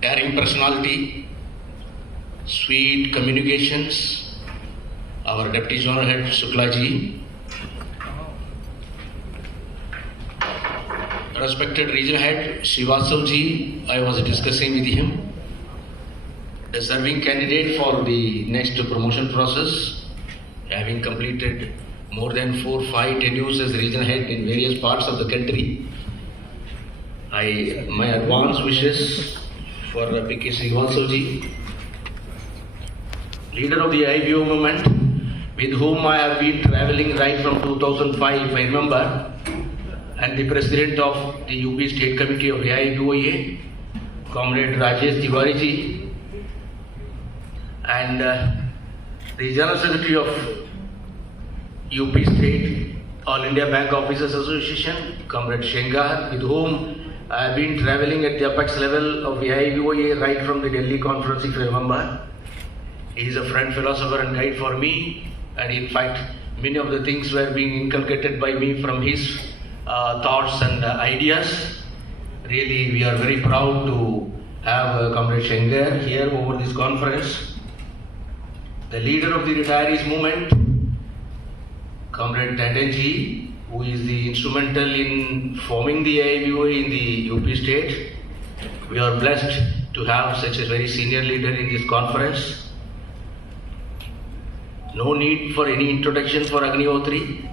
daring personality, sweet communications, our Deputy General Head Suklaji, respected Regional Head Srivastavaji, I was discussing with him, the serving candidate for the next promotion process, having completed more than 4-5 tenures as Regional Head in various parts of the country. My advance wishes for P.K. Srivastavaji, leader of the AIBOA movement, with whom I have been traveling right from 2005, if I remember, and the president of the UP State Committee of AIBOA, Comrade Rajesh Tiwari, and the General Secretary of UP State All India Bank Officers Association, Comrade Shengar, with whom I have been traveling at the apex level of the AIBOA right from the Delhi conference, if you remember. He is a friend, philosopher and guide for me, and in fact, many of the things were being inculcated by me from his thoughts and ideas. Really, we are very proud to have Comrade Shengar here over this conference. The leader of the retirees movement, Comrade Tandenji, who is the instrumental in forming the AIBOA in the UP state. We are blessed to have such a very senior leader in this conference. No need for any introduction for Agnihotri.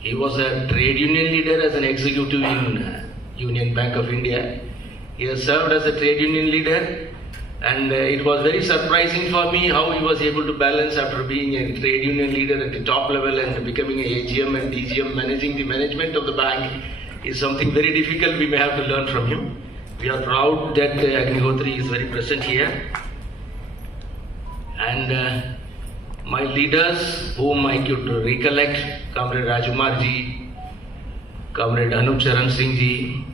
He was a trade union leader as an executive in Union Bank of India. He has served as a trade union leader, and it was very surprising for me how he was able to balance after being a trade union leader at the top level and becoming a AGM and DGM, managing the management of the bank is something very difficult. We may have to learn from him. We are proud that Agnihotri is very present here. And my leaders whom I could recollect, Comrade Rajumarji, Comrade Anup Charan Singh ji,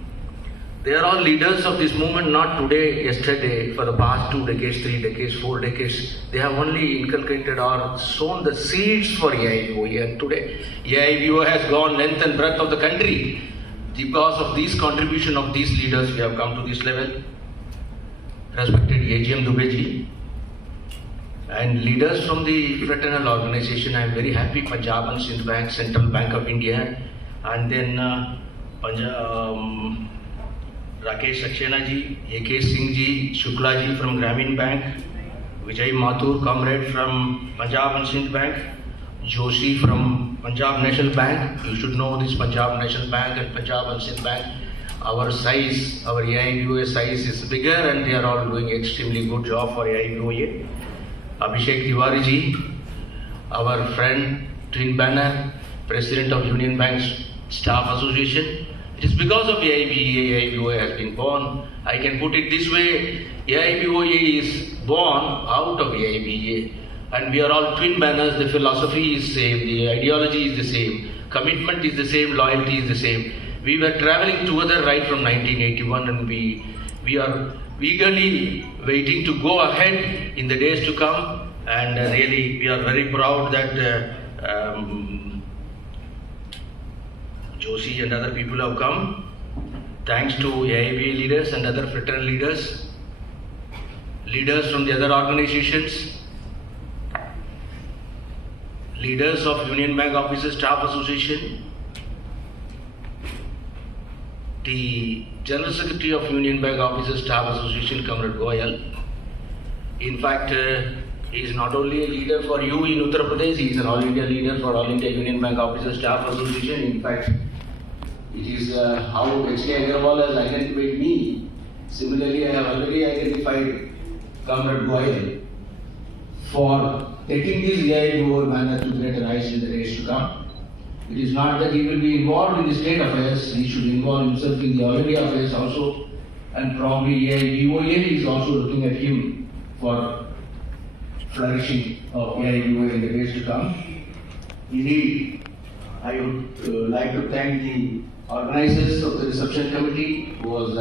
they are all leaders of this movement, not today, yesterday, for the past 2 decades, 3 decades, 4 decades. They have only inculcated or sown the seeds for AIBOA. And today, AIBOA has gone length and breadth of the country. Because of this contribution of these leaders, we have come to this level. Respected AGM Dubeji and leaders from the fraternal organization, I am very happy. Punjab and Sindh Bank, Central Bank of India, and then Rakesh Saxena ji, A.K. Singh ji, Shukla ji from Grameen Bank, Vijay Mathur, comrade from Punjab and Sindh Bank, Joshi from Punjab National Bank. You should know this Punjab National Bank and Punjab and Sindh Bank. Our size, our AIBOA size is bigger, and they are all doing extremely good job for AIBOA. Abhishek Tiwari ji, our friend, twin banner, president of Union Bank's Staff Association. It is because of AIBOA has been born. I can put it this way, AIBOA is born out of AIBA, and we are all twin banners. The philosophy is same, the ideology is the same, commitment is the same, loyalty is the same. We were traveling together right from 1981, and we are eagerly waiting to go ahead in the days to come, and really we are very proud that Joshi and other people have come, thanks to AIBA leaders and other fraternal leaders, leaders from the other organizations, leaders of Union Bank Officers Staff Association, the General Secretary of Union Bank Officers Staff Association, Comrade Goyal. In fact, he is not only a leader for you in Uttar Pradesh, he is an All India leader for All India Union Bank Officers Staff Association. In fact, it is how H.K. Agarwal has identified me. Similarly, I have already identified Comrade Goyal for taking this AIBOA manner to greater heights in the days to come. It is not that he will be involved in the state affairs, he should involve himself in the all India affairs also, and probably AIBOA is also looking at him for flourishing of AIBOA in the days to come. Indeed, I would like to thank the organizers of the reception committee who was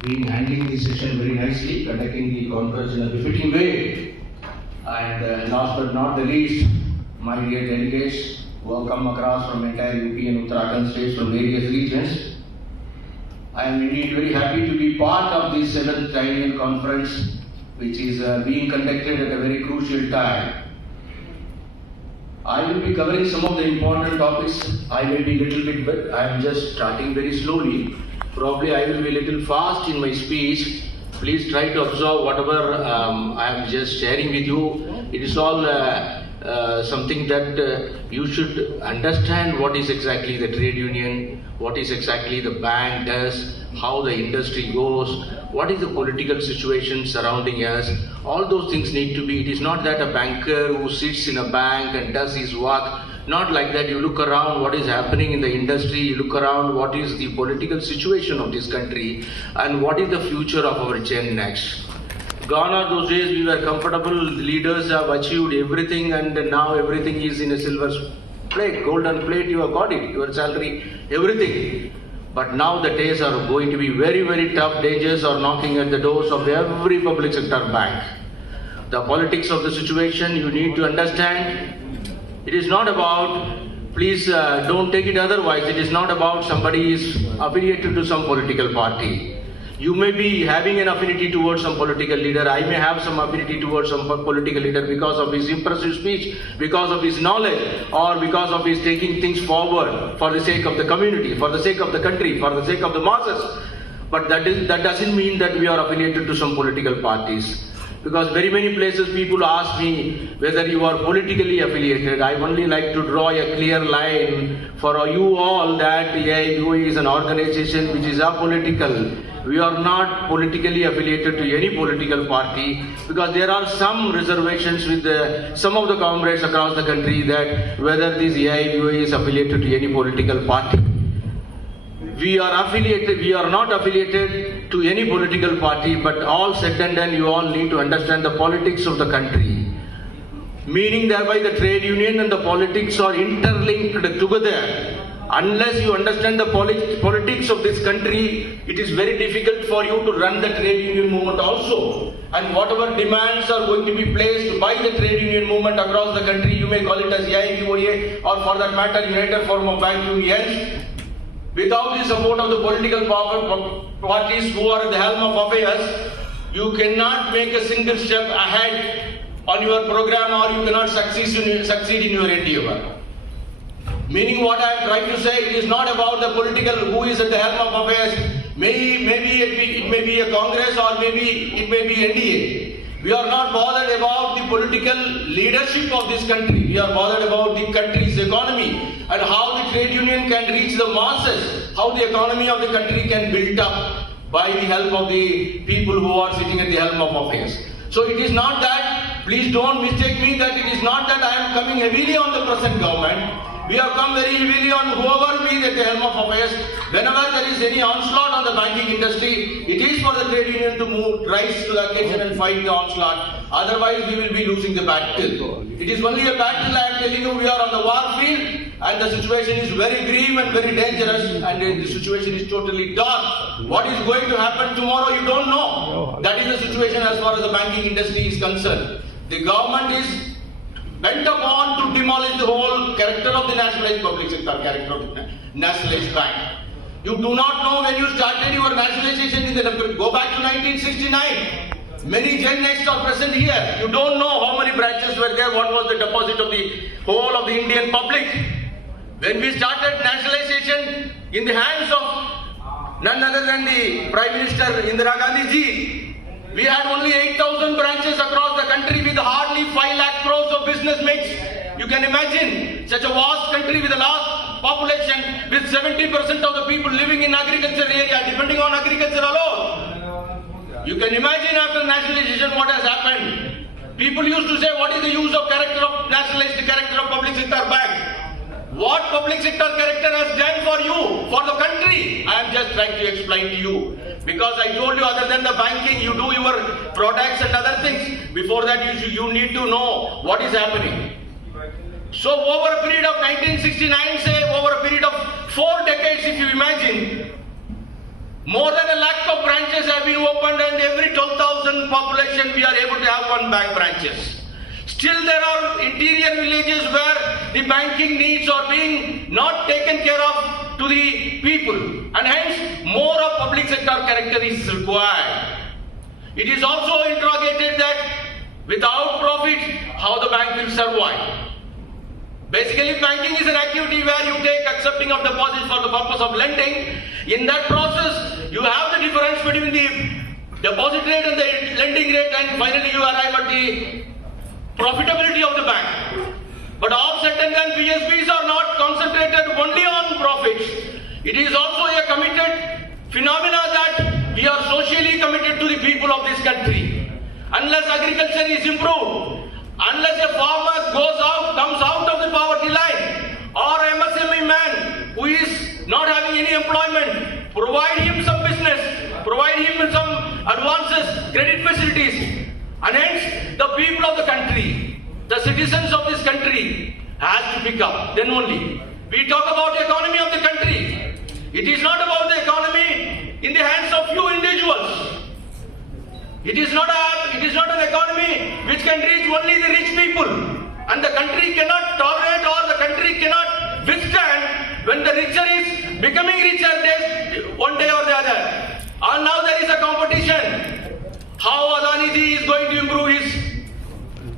been handling this session very nicely, conducting the conference in a befitting way. And last but not the least, my dear delegates who have come across from entire UP and Uttarakhand states from various regions. I I am indeed very happy to be part of this 7th Triennial Conference, which is being conducted at a very crucial time. I will be covering some of the important topics. I may be a little bit, but I am just starting very slowly. Probably I will be a little fast in my speech. Please try to observe whatever I am just sharing with you. It is all something that you should understand what is exactly the trade union, what is exactly the bank does, how the industry goes, what is the political situation surrounding us. All those things need to be, it is not that a banker who sits in a bank and does his work, not like that. You look around what is happening in the industry, you look around what is the political situation of this country and what is the future of our gen next. Gone are those days we were comfortable, leaders have achieved everything and now everything is in a silver plate, golden plate, you have got it, your salary, everything. But now the days are going to be very, very tough. Dangers are knocking at the doors of every public sector bank. The politics of the situation you need to understand. It is not about, please don't take it otherwise, it is not about somebody is affiliated to some political party. You may be having an affinity towards some political leader. I may have some affinity towards some political leader because of his impressive speech, because of his knowledge, or because of his taking things forward for the sake of the community, for the sake of the country, for the sake of the masses. But that doesn't mean that we are affiliated to some political parties. Because very many places people ask me whether you are politically affiliated. I only like to draw a clear line for you all that the AIBOA is an organization which is apolitical. We are not politically affiliated to any political party because there are some reservations with some of the comrades across the country that whether this AIBOA is affiliated to any political party. We are not affiliated to any political party, but all said and done, you all need to understand the politics of the country. Meaning thereby the trade union and the politics are interlinked together. Unless you understand the politics of this country, it is very difficult for you to run the trade union movement also. And whatever demands are going to be placed by the trade union movement across the country, you may call it as AIBOA or for that matter United Forum of Bank Unions. Without the support of the political parties who are at the helm of affairs, you cannot make a single step ahead on your program or you cannot succeed in your endeavor. Meaning what I am trying to say, it is not about the political who is at the helm of affairs. Maybe it may be a Congress or maybe it may be NDA. We are not bothered about the political leadership of this country. We are bothered about the country's economy and how the trade union can reach the masses, how the economy of the country can build up by the help of the people who are sitting at the helm of affairs. So it is not that, please don't mistake me, that it is not that I am coming heavily on the present government. We have come very heavily on whoever be at the helm of affairs. Whenever there is any onslaught on the banking industry, it is for the trade union to rise to the occasion and fight the onslaught. Otherwise, we will be losing the battle. It is only a battle, I am telling you, we are on the war field and the situation is very grim and very dangerous and the situation is totally dark. What is going to happen tomorrow, you don't know. That is the situation as far as the banking industry is concerned. The government is bent upon to demolish the whole character of the nationalized public sector, character of the nationalized bank. You do not know when you started your nationalization, go back to 1969. Many Gen Next are present here. You don't know how many branches were there, what was the deposit of the whole of the Indian public. When we started nationalization in the hands of none other than the Prime Minister Indira Gandhi ji, we had only 8,000 branches across the country with hardly 5 lakh crores of business mix. You can imagine such a vast country with a large population with 70% of the people living in agriculture area, depending on agriculture alone. You can imagine after nationalization what has happened. People used to say, what is the use of nationalized character of public sector bank? What public sector character has done for you, for the country? I am just trying to explain to you. Because I told you, other than the banking, you do your products and other things. Before that, you need to know what is happening. So over a period of 1969, say over a period of 4 decades, if you imagine, more than 1 lakh of branches have been opened and every 12,000 population we are able to have one bank branches. Still there are interior villages where the banking needs are being not taken care of to the people, and hence more of public sector character is required. It is also interrogated that without profit, how the bank will survive. Basically, banking is an activity where you take accepting of deposits for the purpose of lending. In that process, you have the difference between the deposit rate and the lending rate, and finally you arrive at the profitability of the bank. But all said and done, PSBs are not concentrated only on profits. It is also a committed phenomena that we are socially committed to the people of this country. Unless agriculture is improved, unless a farmer comes out of the poverty line, or MSME man who is not having any employment, provide him some business, provide him some advances, credit facilities, and hence the people of the country, the citizens of this country has to pick up. Then only we talk about the economy of the country. It is not about the economy in the hands of few individuals. It is not an economy which can reach only the rich people, and the country cannot tolerate, or the country cannot withstand when the richer is becoming richer one day or the other. And now there is a competition. How Adani is going to improve his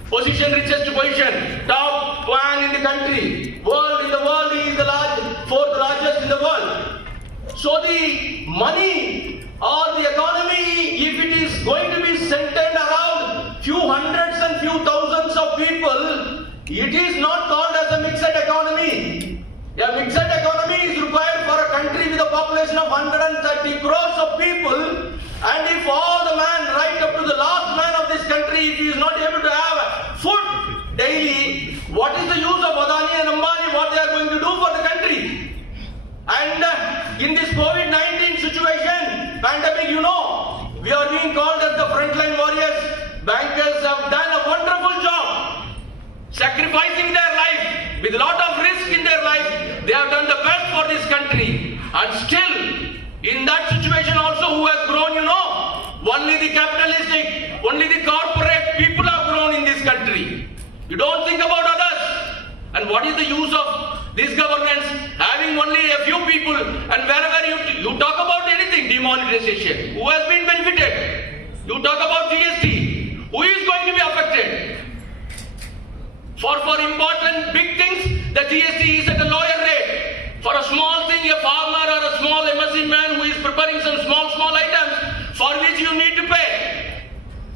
position, richest position, top one in the country, in the world, he is the fourth largest in the world. So the money or the economy, if it is going to be centered around few hundreds and few thousands of people, it is not called as a mixed economy. A mixed economy is required for a country with a population of 130 crores of people, and if all the man, right up to the last man of this country, if he is not able to have food daily, what is the use of Adani and Ambani, what they are going to do for the country? And in this COVID-19 situation, pandemic, we are being called as the frontline warriors. Bankers have done a wonderful job, sacrificing their life with a lot of risk in their life. They have done the best for this country, and still, in that situation also, who has grown, only the capitalistic, only the corporate people have grown in this country. You don't think about others. And what is the use of this governance having only a few people, and wherever you talk about anything, demonetization, who has been benefited? You talk about GST, who is going to be affected? For important big things, the GST is at a lower rate. For a small thing, a farmer or a small MSME man who is preparing some small items for which you need to pay.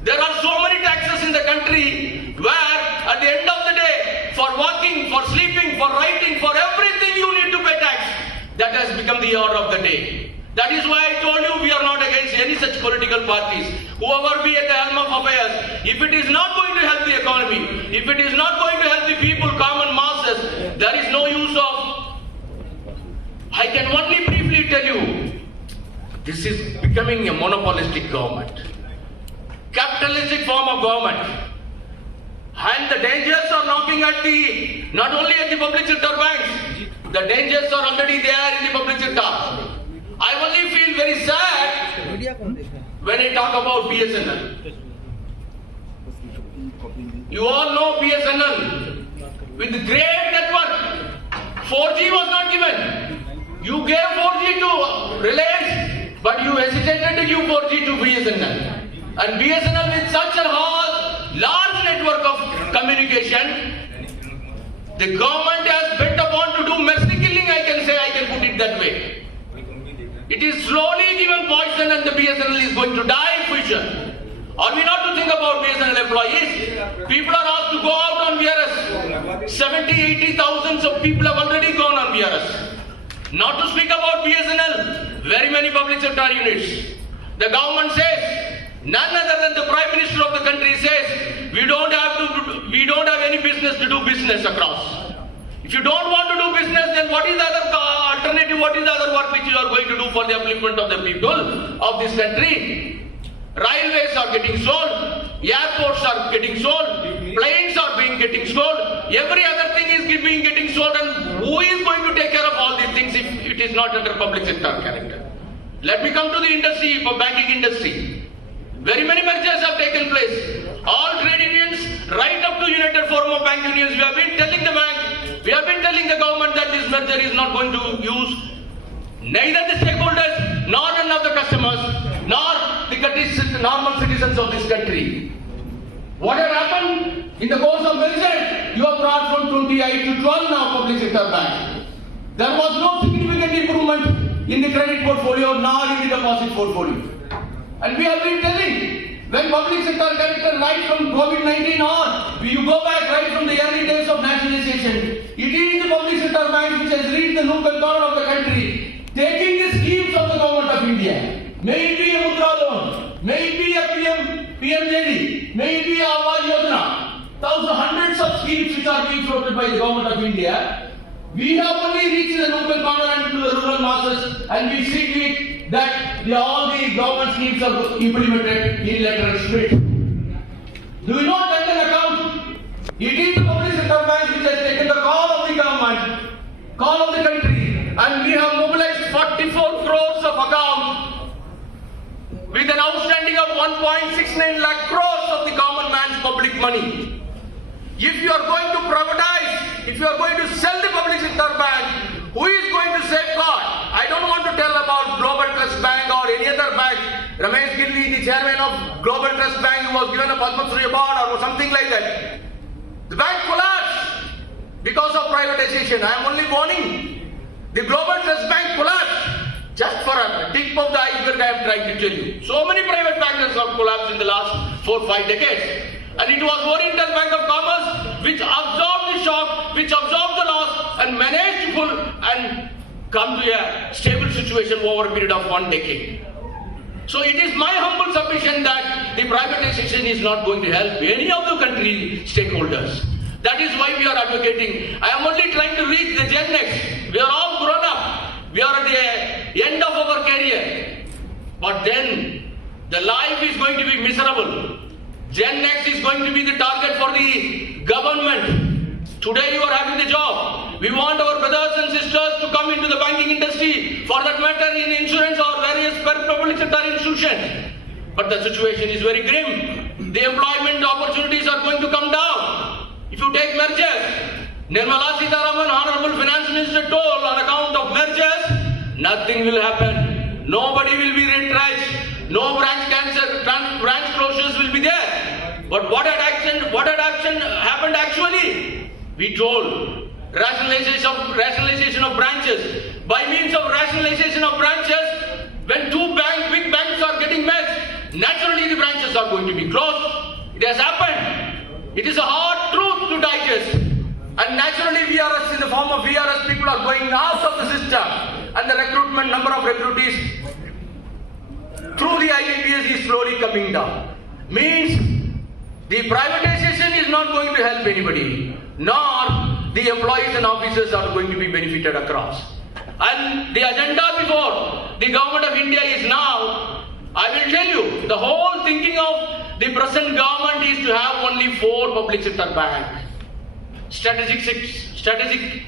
There are so many taxes in the country where at the end of the day, for working, for sleeping, for writing, for everything you need to pay tax. That has become the order of the day. That is why I told you we are not against any such political parties. Whoever be at the helm of affairs, if it is not going to help the economy, if it is not going to help the people, common masses, there is no use of. I can only briefly tell you, this is becoming a monopolistic government, capitalistic form of government. And the dangers are knocking at not only at the public sector banks, the dangers are already there in the public sector. I only feel very sad when I talk about BSNL. You all know BSNL. With great network, 4G was not given. You gave 4G to Reliance, but you hesitated to give 4G to BSNL. And BSNL with such a large network of communication, the government has bent upon to do mercy killing, I can put it that way. It is slowly given poison and the BSNL is going to die in future. Are we not to think about BSNL employees? People are asked to go out on VRS. 70,000-80,000 of people have already gone on VRS. Not to speak about BSNL, very many public sector units. The government says, none other than the Prime Minister of the country says, we don't have any business to do business across. If you don't want to do business, then what is the other alternative? What is the other work which you are going to do for the upliftment of the people of this country? Railways are getting sold, airports are getting sold, planes are getting sold, every other thing is getting sold, and who is going to take care of all these things if it is not under public sector character? Let me come to the industry, for banking industry. Very many mergers have taken place. All trade unions, right up to United Forum of Bank Unions, we have been telling the bank, we have been telling the government that this merger is not going to use Neither the stakeholders, nor none of the customers, nor the normal citizens of this country. What had happened? In the course of merger, you have brought from 28 to 12 now public sector banks. There was no significant improvement in the credit portfolio, nor in the deposit portfolio. And we have been telling, when public sector character right from COVID-19 on, you go back right from the early days of nationalization, it is the public sector bank which has reached the nook and corner of the country, taking the schemes of the government of India. May it be a Mudra loan, may it be a PMJD, may it be a AIUBOSA, hundreds of schemes which are being floated by the government of India. We have only reached the nook and corner and to the rural masses, and we see to it that all the government schemes are implemented in letter and spirit. Do we not take an account? It is the public sector bank which has taken the call of the government, call of the country, and we have mobilized 44 crores of accounts with an outstanding of 1.69 lakh crores of the common man's public money. If you are going to privatize, if you are going to sell the public sector bank, who is going to safeguard? I don't want to tell about Global Trust Bank or any other bank. Ramesh Gilli, the chairman of Global Trust Bank, was given a Padma Shri award or something like that. The bank collapsed because of privatization. I am only warning. The Global Trust Bank collapsed. Just for a tip of the iceberg, I am trying to tell you. So many private bankers have collapsed in the last 4-5 decades. And it was Oriental Bank of Commerce which absorbed the shock, which absorbed the loss and managed to pull and come to a stable situation over a period of 1 decade. So it is my humble submission that the privatization is not going to help any of the country stakeholders. That is why we are advocating. I am only trying to reach the Gen Next. We are all grown up. We are at the end of our career. But then the life is going to be miserable. Gen Next is going to be the target for the government. Today you are having the job. We want our brothers and sisters to come into the banking industry, for that matter in insurance or various public sector institutions. But the situation is very grim. The employment opportunities are going to come down. If you take mergers, Nirmala Sitharaman, Honorable Finance Minister, told on account of mergers, nothing will happen. Nobody will be retrenched. No branch closures will be there. But what had happened actually? We told rationalization of branches. By means of rationalization of branches, when two big banks are getting merged, naturally the branches are going to be closed. It has happened. It is a hard truth to digest. And naturally VRS, in the form of VRS, people are going out of the system. And the recruitment, number of recruitees through the IBPS is slowly coming down. Means the privatization is not going to help anybody, nor the employees and officers are going to be benefited across. And the agenda before the government of India is now, I will tell you, the whole thinking of the present government is to have only 4 public sector banks. Strategic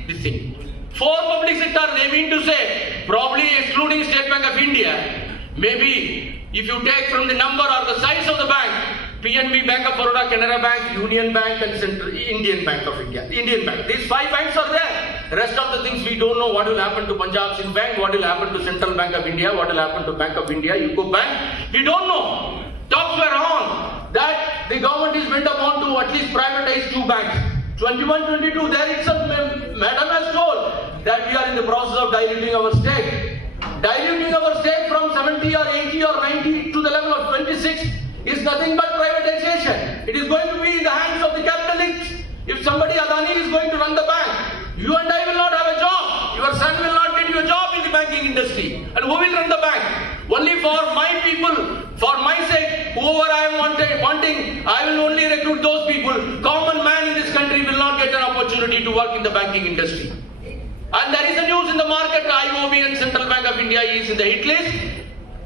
this thing. 4 public sector, they mean to say, probably excluding State Bank of India, maybe if you take from the number or the size of the bank, PNB, Bank of Baroda, Canara Bank, Union Bank and Indian Bank of India. Indian Bank. These 5 banks are there. Rest of the things we don't know what will happen to Punjab Sind Bank, what will happen to Central Bank of India, what will happen to Bank of India, UCO Bank. We don't know. Talks were on that the government is bent upon to at least privatize 2 banks. 21-22, there itself, Madam has told that we are in the process of diluting our stake. Diluting our stake from 70 or 80 or 90 to the level of 26 is nothing but privatization. It is going to be in the hands of the capitalists. If somebody, Adani, is going to run the bank, you and I will not have a job. Your son will not get you a job in the banking industry. And who will run the bank? Only for my people, for my sake, whoever I am wanting, I will only recruit those people. Common man in this country will not get an opportunity to work in the banking industry. And there is a news in the market, AIBOA and Central Bank of India is in the hit list.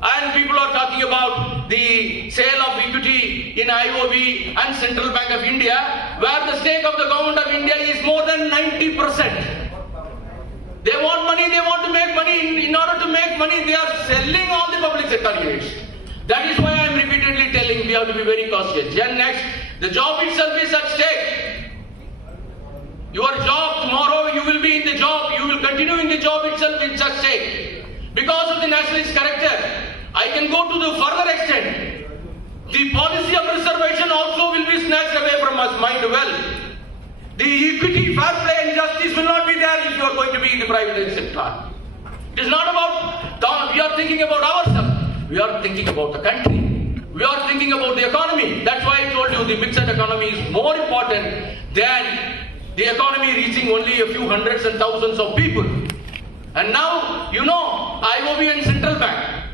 And people are talking about the sale of equity in AIBOA and Central Bank of India, where the stake of the government of India is more than 90%. They want money, they want to make money. In order to make money, they are selling all the public sector units. That is why I am repeatedly telling we have to be very cautious. Then next, the job itself is at stake. Your job, tomorrow you will be in the job, you will continue in the job itself, it's at stake. because of the nationalist character. I can go to the further extent. The policy of reservation also will be snatched away from us, mind well. The equity, fair play and justice will not be there if you are going to be in the private sector. It is not about, we are thinking about ourselves. We are thinking about the country. We are thinking about the economy. That's why I told you the mixed economy is more important than the economy reaching only a few hundreds and thousands of people. And now, you know, AIBOA and Central Bank,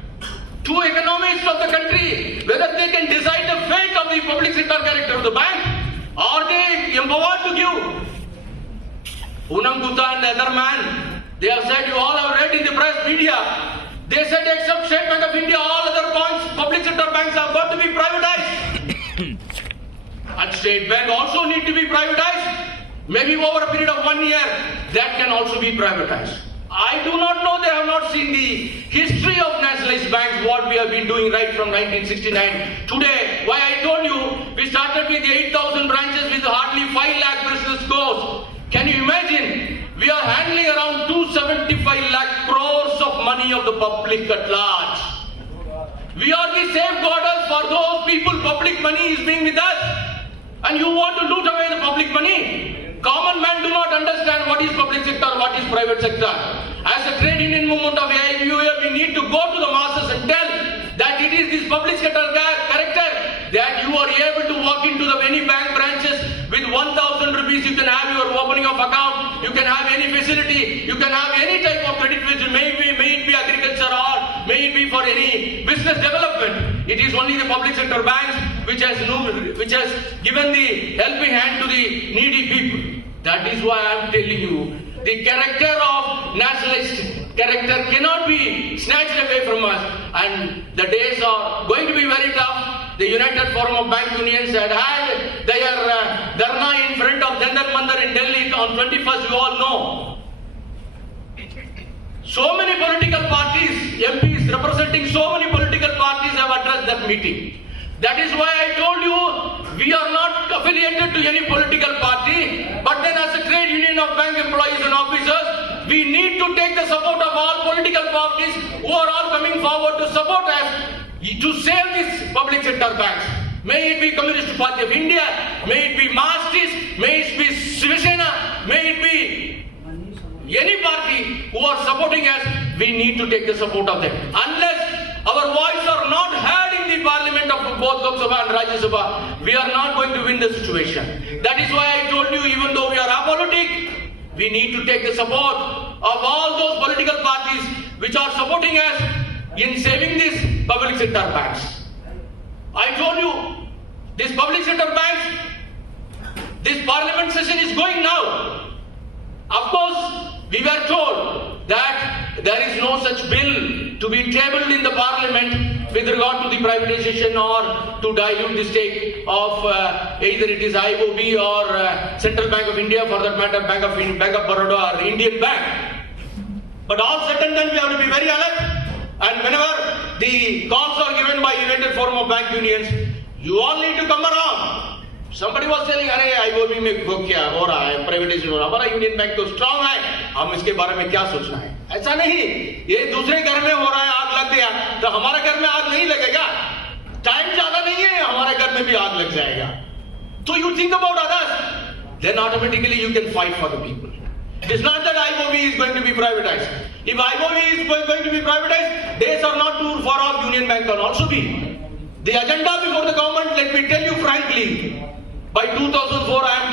two economists of the country, whether they can decide the fate of the public sector character of the bank, or they empowered to give. Poonam Gupta and the other man, they have said, you all have read in the press media, they said except State Bank of India, all other banks, public sector banks have got to be privatized. And State Bank also need to be privatized. Maybe over a period of 1 year, that can also be privatized. I do not know, they have not seen the history of nationalist banks, what we have been doing right from 1969. Today, why I told you, we started with 8,000 branches with hardly 5 lakh business scores. Can you imagine? We are handling around 275 lakh crores of money of the public at large. We are the safeguarders for those people. Public money is being with us. And you want to loot away the public money? Common man do not understand what is public sector, what is private sector. As a trade union movement of AIUBOA, we need to go to the masses and tell that it is this public sector character that you are able to walk into the many bank branches with 1,000 rupees. You can have your opening of account. You can have any facility. You can have any type of credit, which may it be agriculture or may it be for any business development. It is only the public sector banks which has given the helping hand to the needy people. That is why I am telling you, the character of nationalist character cannot be snatched away from us, and the days are going to be very tough. The United Forum of Bank Unions had their dharna in front of Jantar Mandir in Delhi on 21st, you all know. So many political parties, MPs representing so many political parties have addressed that meeting. That is why I told you, we are not affiliated to any political party, but then as a trade union of bank employees and officers, we need to take the support of all political parties who are all coming forward to support us to save these public sector banks. May it be Communist Party of India, may it be Marxist, may it be Shiv Sena, may it be any party who are supporting us, we need to take the support of them. Unless our voice are not heard in the parliament of both Lok Sabha and Rajya Sabha, we are not going to win the situation. That is why I told you, even though we are apolitic, we need to take the support of all those political parties which are supporting us in saving these public sector banks. I told you, these public sector banks, this parliament session is going now. Of course, we were told that there is no such bill to be tabled in the parliament with regard to the privatization or to dilute the stake of either it is AIBOA or Central Bank of India, for that matter Bank of Baroda or Indian Bank. But all said and done, we have to be very alert. And whenever the calls are given by United Forum of Bank Unions, you all need to come around. Somebody was telling, अरे AIBOA में क्या हो रहा है, privatisation हो रहा है, हमारा यूनियन बैंक तो स्ट्रांग है, हम इसके बारे में क्या सोचना है? ऐसा नहीं, ये दूसरे घर में हो रहा है, आग लग गया, तो हमारे घर में आग नहीं लगेगा? टाइम ज्यादा नहीं है, हमारे घर में भी आग लग जाएगा. So you think about others, then automatically you can fight for the people. It is not that AIBOA is going to be privatized. If AIBOA is going to be privatized, days are not too far off. Union Bank can also be. The agenda before the government, let me tell you frankly, by 2004, I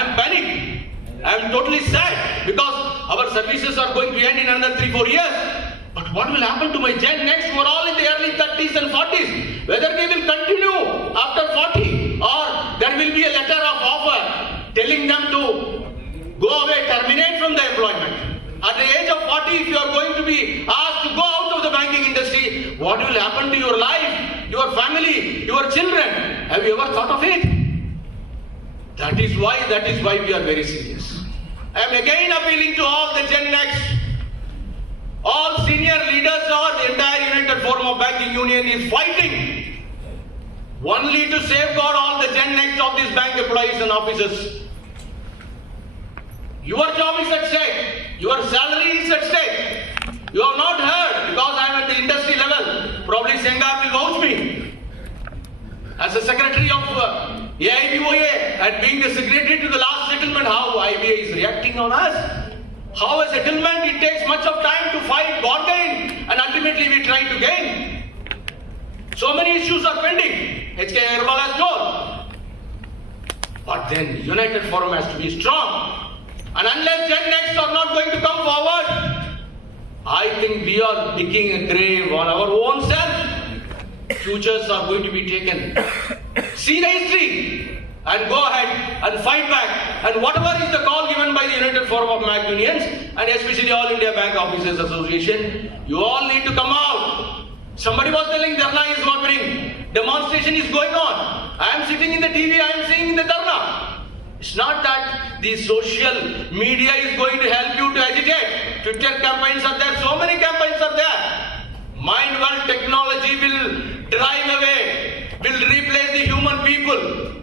am panicked. I am totally sad because our services are going to end in another 3-4 years. But what will happen to my Gen Next who are all in the early 30s and 40s? Whether they will continue after 40 or there will be a letter of offer telling them to go away, terminate from the employment. At the age of 40, if you are going to be asked to go out of the banking industry, what will happen to your life, your family, your children? Have you ever thought of it? That is why we are very serious. I am again appealing to all the Gen Next, all senior leaders or the entire United Forum of Banking Union is fighting only to safeguard all the Gen Next of these bank employees and officers. Your job is at stake. Your salary is at stake. You have not heard, because I am at the industry level. Probably Sengar will vouch me. As a secretary of AIBOA and being the signatory to the last settlement, how IBA is reacting on us. How a settlement, it takes much of time to fight, bargain, and ultimately we try to gain. So many issues are pending. HK Agarwal has told. But then United Forum has to be strong. And unless Gen Next are not going to come forward, I think we are digging a grave on our own self. Futures are going to be taken. See the history and go ahead and fight back. And whatever is the call given by the United Forum of Bank Unions and especially All India Bank Officers Association, you all need to come out. Somebody was telling Dharna is happening. Demonstration is going on. I am sitting in the TV, I am seeing in the Dharna. It's not that the social media is going to help you to agitate. Twitter campaigns are there, so many campaigns are there. Mind world technology will drive away, will replace the human people.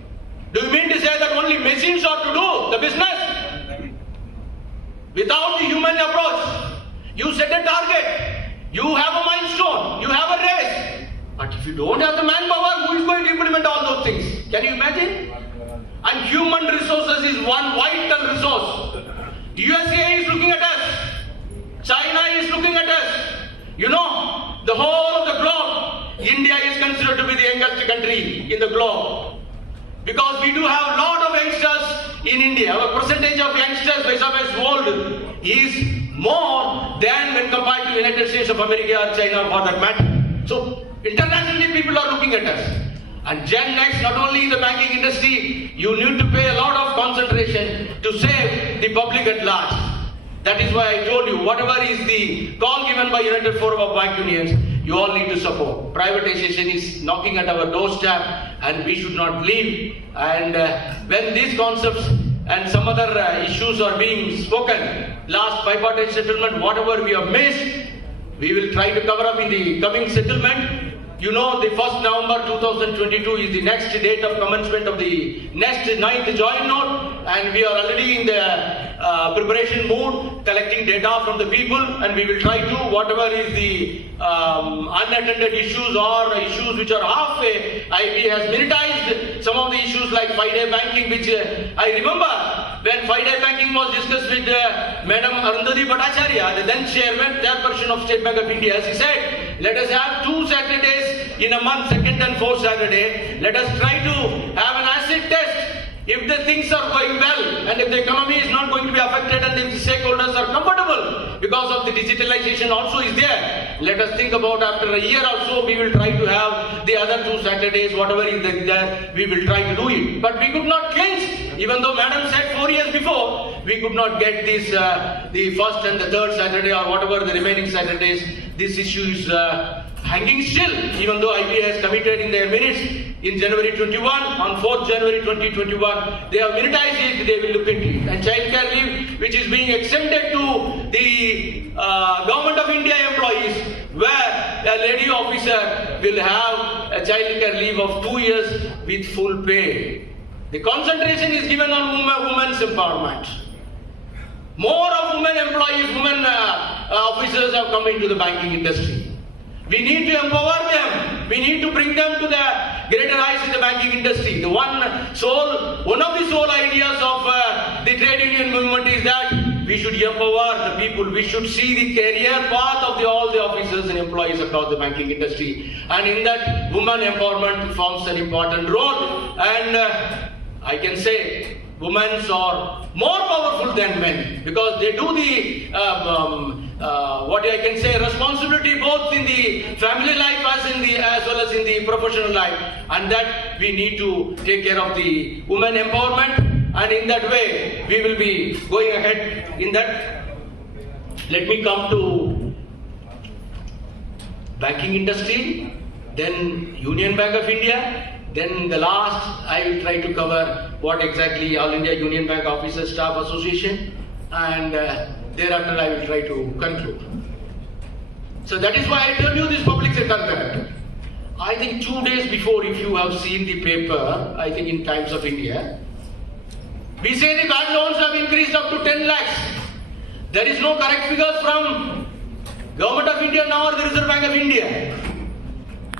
Do you mean to say that only machines are to do the business? Without the human approach, you set a target, you have a milestone, you have a race. But if you don't have the manpower, who is going to implement all those things? Can you imagine? And human resources is one vital resource. USA is looking at us. China is looking at us. You know, the whole of the globe, India is considered to be the youngest country in the globe. Because we do have a lot of youngsters in India. Our percentage of youngsters vis-a-vis world is more than when compared to United States of America or China for that matter. So internationally people are looking at us. And Gen Next, not only in the banking industry, you need to pay a lot of concentration to save the public at large. That is why I told you, whatever is the call given by United Forum of Bank Unions, you all need to support. Privatization is knocking at our doorstep and we should not leave. And when these concepts and some other issues are being spoken, last bipartisan settlement, whatever we have missed, we will try to cover up in the coming settlement. You know, the 1st November 2022 is the next date of commencement of the next 9th joint note, and we are already in the preparation mood, collecting data from the people, and we will try to, whatever is the unattended issues or issues which are halfway, IB has minutized some of the issues like 5-day banking, which I remember when 5-day banking was discussed with Madam Arundhati Bhattacharya, the then chairperson of State Bank of India. She said, let us have 2 Saturdays in a month, 2nd and 4th Saturday. Let us try to have an acid test. If the things are going well and if the economy is not going to be affected and if the stakeholders are comfortable because of the digitalization also is there, let us think about after a year or so we will try to have the other 2 Saturdays, whatever is there, we will try to do it. But we could not clinch, even though Madam said 4 years before, we could not get this, the 1st and the 3rd Saturday or whatever the remaining Saturdays. This issue is hanging still, even though IB has committed in their minutes in January 21, on 4th January 2021, they have minutized it, they will look into it. And child care leave, which is being extended to the Government of India employees, where a lady officer will have a child care leave of 2 years with full pay. The concentration is given on women's empowerment. More of women employees, women officers have come into the banking industry. We need to empower them. We need to bring them to the greater heights in the banking industry. One of the sole ideas of the trade union movement is that we should empower the people. We should see the career path of all the officers and employees across the banking industry. And in that, women empowerment forms an important role. And I can say, women are more powerful than men because they do the what I can say responsibility both in the family life as well as in the professional life, and that we need to take care of the women empowerment, and in that way we will be going ahead in that. Let me come to banking industry, then Union Bank of India. Then the last, I will try to cover what exactly All India Union Bank Officers Staff Association, and thereafter I will try to conclude. So that is why I tell you this public sector character. I think 2 days before, if you have seen the paper, I think in Times of India, we say the bad loans have increased up to 10 lakhs. There is no correct figures from Government of India now or the Reserve Bank of India?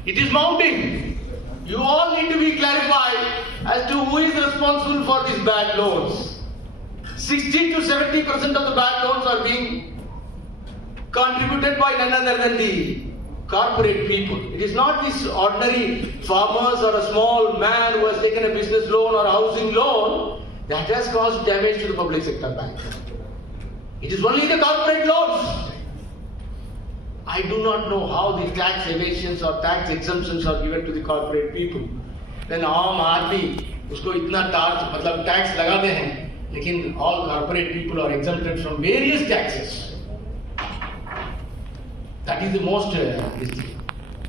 It is mounting. You all need to be clarified as to who is responsible for these bad loans. 60 to 70% of the bad loans are being contributed by none other than the corporate people. It is not these ordinary farmers or a small man who has taken a business loan or a housing loan that has caused damage to the public sector bank. It is only the corporate loans. I do not know how the tax evasions or tax exemptions are given to the corporate people. Then आम आदमी उसको इतना tax लगाते हैं, लेकिन all corporate people are exempted from various taxes. That is the most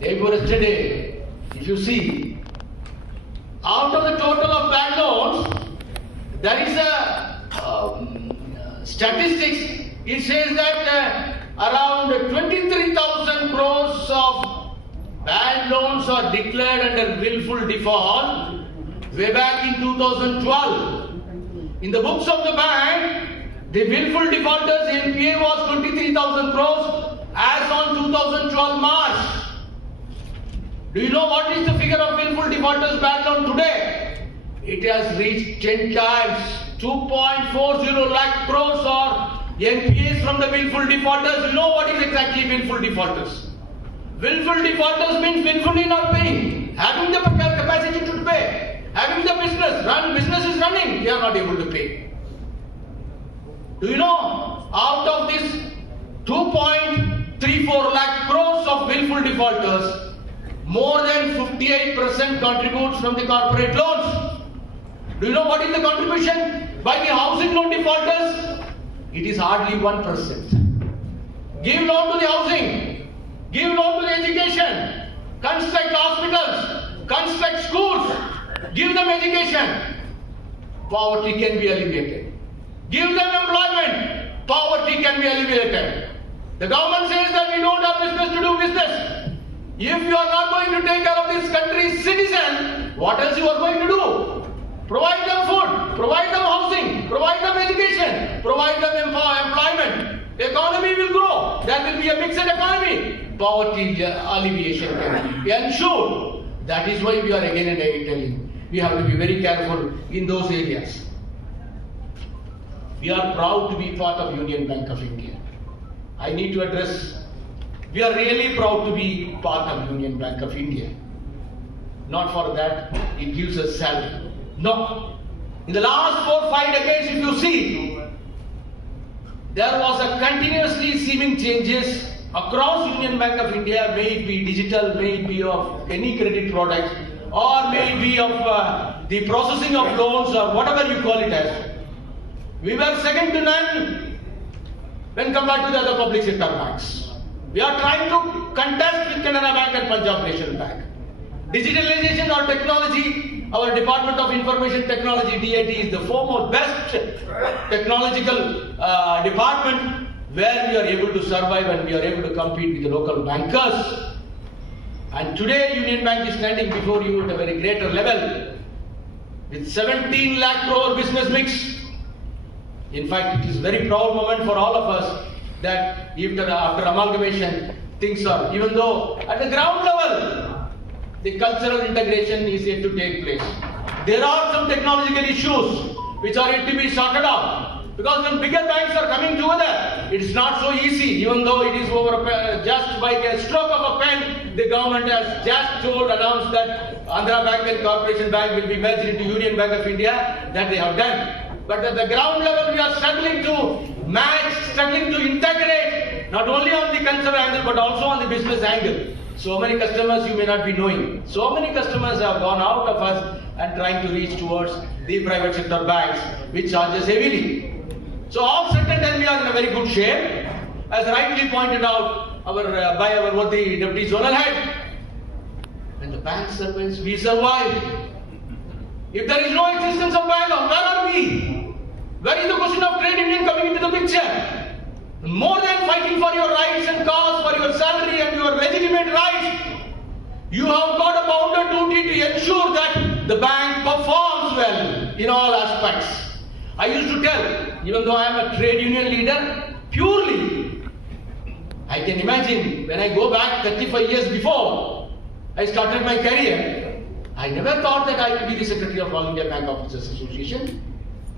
yesterday, if you see, out of the total of bad loans, there is a statistics. It says that around 23,000 crores of bad loans are declared under willful default way back in 2012. In the books of the bank, the willful defaulters NPA was 23,000 crores as on 2012 March. Do you know what is the figure of willful defaulters bad loan today? It has reached 10 times. 2.40 lakh crores or NPAs from the willful defaulters. You know what is exactly willful defaulters? Willful defaulters means willfully not paying, having the capacity to pay, having the business is running, they are not able to pay. Do you know, out of this 2.34 lakh crores of willful defaulters, more than 58% contributes from the corporate loans. Do you know what is the contribution by the housing loan defaulters? It is hardly 1%. Give loan to the housing, give loan to the education, construct hospitals, construct schools, give them education. Poverty can be alleviated. Give them employment. Poverty can be alleviated. The government says that we don't have business to do business. If you are not going to take care of this country's citizen, what else you are going to do? Provide them food, provide them housing, provide them education, provide them employment. The economy will grow. There will be a mixed economy. Poverty alleviation can be ensured. That is why we are again and again telling we have to be very careful in those areas. We are proud to be part of Union Bank of India. I need to address, we are really proud to be part of Union Bank of India. Not for that, it gives us salary. No. In the last 4-5 decades, if you see, there was a continuously seeming changes across Union Bank of India, may it be digital, may it be of any credit product, or may it be of the processing of loans or whatever you call it as. We were second to none when compared to the other public sector banks. We are trying to contest with Canara Bank and Punjab National Bank. Digitalization or technology, our Department of Information Technology, DIT, is the foremost best technological department where we are able to survive and we are able to compete with the local bankers. And today Union Bank is standing before you at a very greater level with 17 lakh crore business mix. In fact, it is a very proud moment for all of us that after amalgamation, things are, even though at the ground level, the cultural integration is yet to take place. There are some technological issues which are yet to be sorted out. Because when bigger banks are coming together, it is not so easy, even though it is over just by a stroke of a pen, the government has just announced that Andhra Bank and Corporation Bank will be merged into Union Bank of India, that they have done. But at the ground level, we are struggling to match, struggling to integrate, not only on the consumer angle, but also on the business angle. So many customers you may not be knowing. So many customers have gone out of us and trying to reach towards the private sector banks, which charges heavily. So all said and done, we are in a very good shape. As rightly pointed out by our worthy Deputy Zonal Head, when the bank survives, we survive. If there is no existence of bank, where are we? Where is the question of trade union coming into the picture? More than fighting for your rights and cause, for your salary and your legitimate rights, you have got a bounden duty to ensure that the bank performs well in all aspects. I used to tell, even though I am a trade union leader, purely, I I can imagine when I go back 35 years before I started my career, I never thought that I would be the Secretary of All India Bank Officers Association.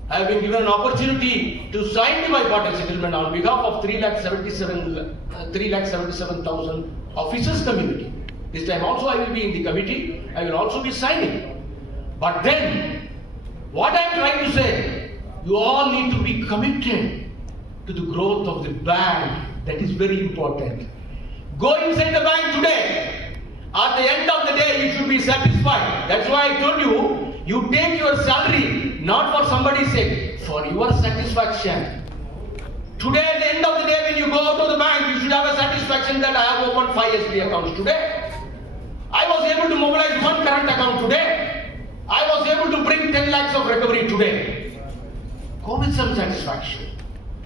I have been given an opportunity to sign the bipartite settlement on behalf of 3,77,000 officers community. This time also I will be in the committee. I will also be signing. But then, what I am trying to say, you all need to be committed to the growth of the bank. That is very important. Go inside the bank today. At the end of the day, you should be satisfied. That's why I told you, you take your salary not for somebody's sake, for your satisfaction. Today, at the end of the day, when you go out of the bank, you should have a satisfaction that I have opened 5 SB accounts today. I was able to mobilize 1 current account today. I was able to bring 10 lakhs of recovery today. Go with some satisfaction.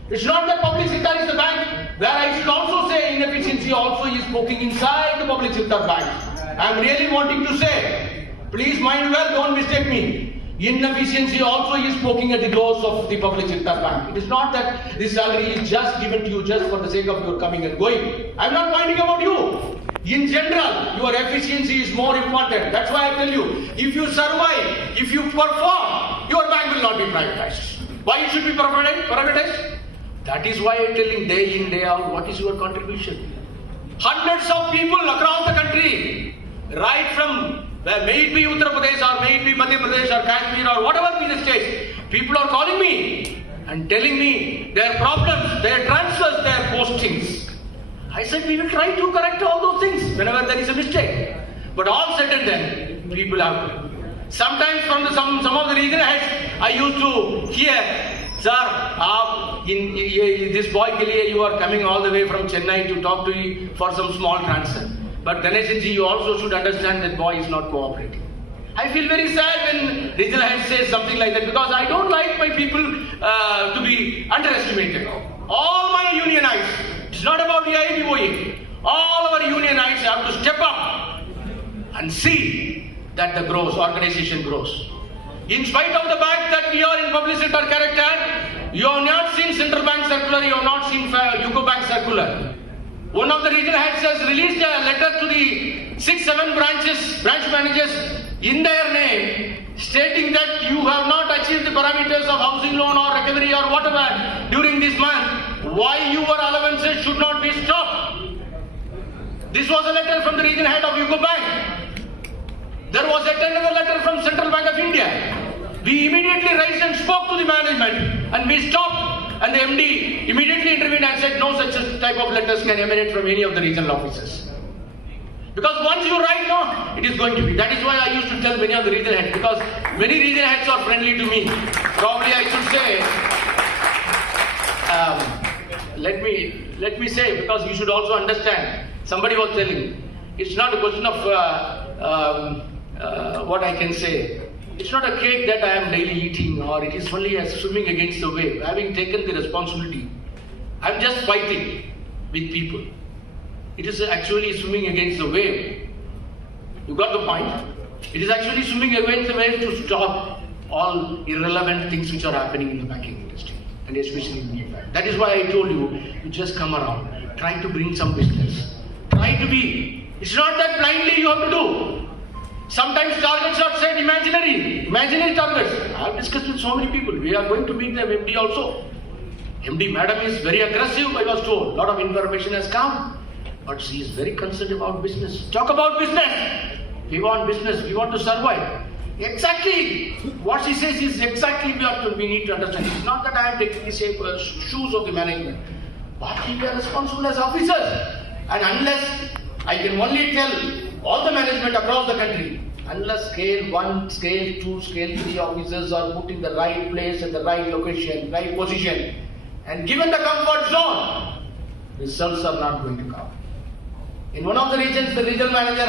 It's not that public sector is the bank, where I should also say inefficiency also is poking inside the public sector bank. I'm really wanting to say, please mind well, don't mistake me. Inefficiency also is poking at the doors of the public sector bank. It is not that this salary is just given to you just for the sake of your coming and going. I'm not minding about you. In general, your efficiency is more important. That's why I tell you, if you survive, if you perform, your bank will not be privatized. Why it should be privatized? That is why I'm telling day in, day out, what is your contribution? Hundreds of people across the country, right from may it be Uttar Pradesh or may it be Madhya Pradesh or Kashmir or whatever be the state, people are calling me and telling me their problems, their transfers, their postings. I said we will try to correct all those things whenever there is a mistake. But all said and done, people have. Sometimes from some of the regional heads, I used to hear, sir, in this boy ke liye you are coming all the way from Chennai to talk to you for some small transfer. But Ganesan ji, you also should understand that boy is not cooperating. I feel very sad when regional head says something like that because I don't like my people to be underestimated. All my Unionites, it's not about the AIBOA. All our Unionites have to step up and see that the organization grows. In spite of the fact that we are in public sector character, you have not seen central bank circular, you have not seen UCO bank circular. One of the regional heads has released a letter to the 6-7 branch managers in their name, stating that you have not achieved the parameters of housing loan or recovery or whatever during this month. Why your allowances should not be stopped? This was a letter from the regional head of UCO bank. There was another letter from Central Bank of India. We immediately raised and spoke to the management and we stopped. And the MD immediately intervened and said no such type of letters can emanate from any of the regional offices. Because once you write no, it is going to be. That is why I used to tell many of the regional heads, because many regional heads are friendly to me. Probably I should say, let me say, because you should also understand. Somebody was telling, it's not a question of what I can say. It's not a cake that I am daily eating, or it is only a swimming against the wave. Having taken the responsibility, I am just fighting with people. It is actually swimming against the wave. You got the point? It is actually swimming against the wave to stop all irrelevant things which are happening in the banking industry, and especially in the bank. That is why I told you, you just come around, try to bring some business. Try to be. It's not that blindly you have to do. Sometimes targets are set imaginary targets. I have discussed with so many people. We are going to meet the MD also. MD madam is very aggressive, I was told. A lot of information has come. But she is very concerned about business. Talk about business. We want business. We want to survive. Exactly. What she says is exactly what we need to understand. It's not that I am taking the shoes of the management. But we are responsible as officers. And unless I can only tell all the management across the country, unless scale 1, scale 2, scale 3 officers are put in the right place at the right location, right position, and given the comfort zone, results are not going to come. In one of the regions, the regional manager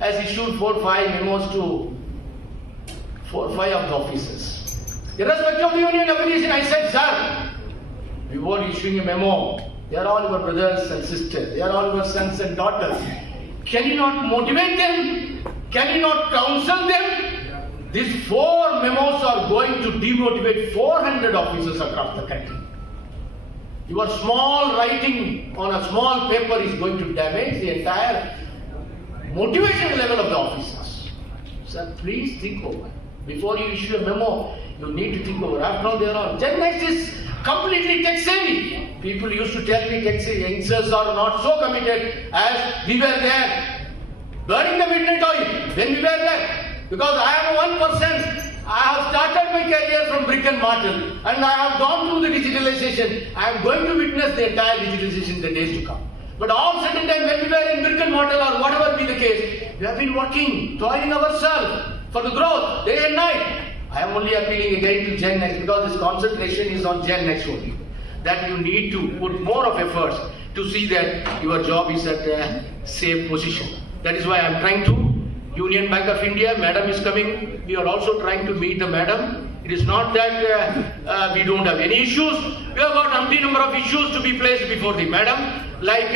has issued 4-5 memos to 4-5 of the officers. Irrespective of the union affiliation, I said, sir, before issuing a memo, they are all your brothers and sisters, they are all your sons and daughters. Can you not motivate them? Can you not counsel them? These 4 memos are going to demotivate 400 officers across the country. Your small writing on a small paper is going to damage the entire motivation level of the officers. Sir, please think over. Before you issue a memo, you need to think over. After all, Gen Next is completely tech savvy. People used to tell me tech savvy youngsters are not so committed as we were there, burning the midnight oil when we were there. Because I am one person. I have started my career from brick and mortar and I have gone through the digitalization. I am going to witness the entire digitalization in the days to come. But all said and done, when we were in brick and mortar or whatever be the case, we have been working, toiling ourselves for the growth day and night. I am only appealing again to Gen Next because this concentration is on Gen Next only. That you need to put more of efforts to see that your job is at a safe position. That is why I am trying to. Union Bank of India, Madam is coming. We are also trying to meet the Madam. It is not that we don't have any issues. We have got umpteen number of issues to be placed before the Madam. Like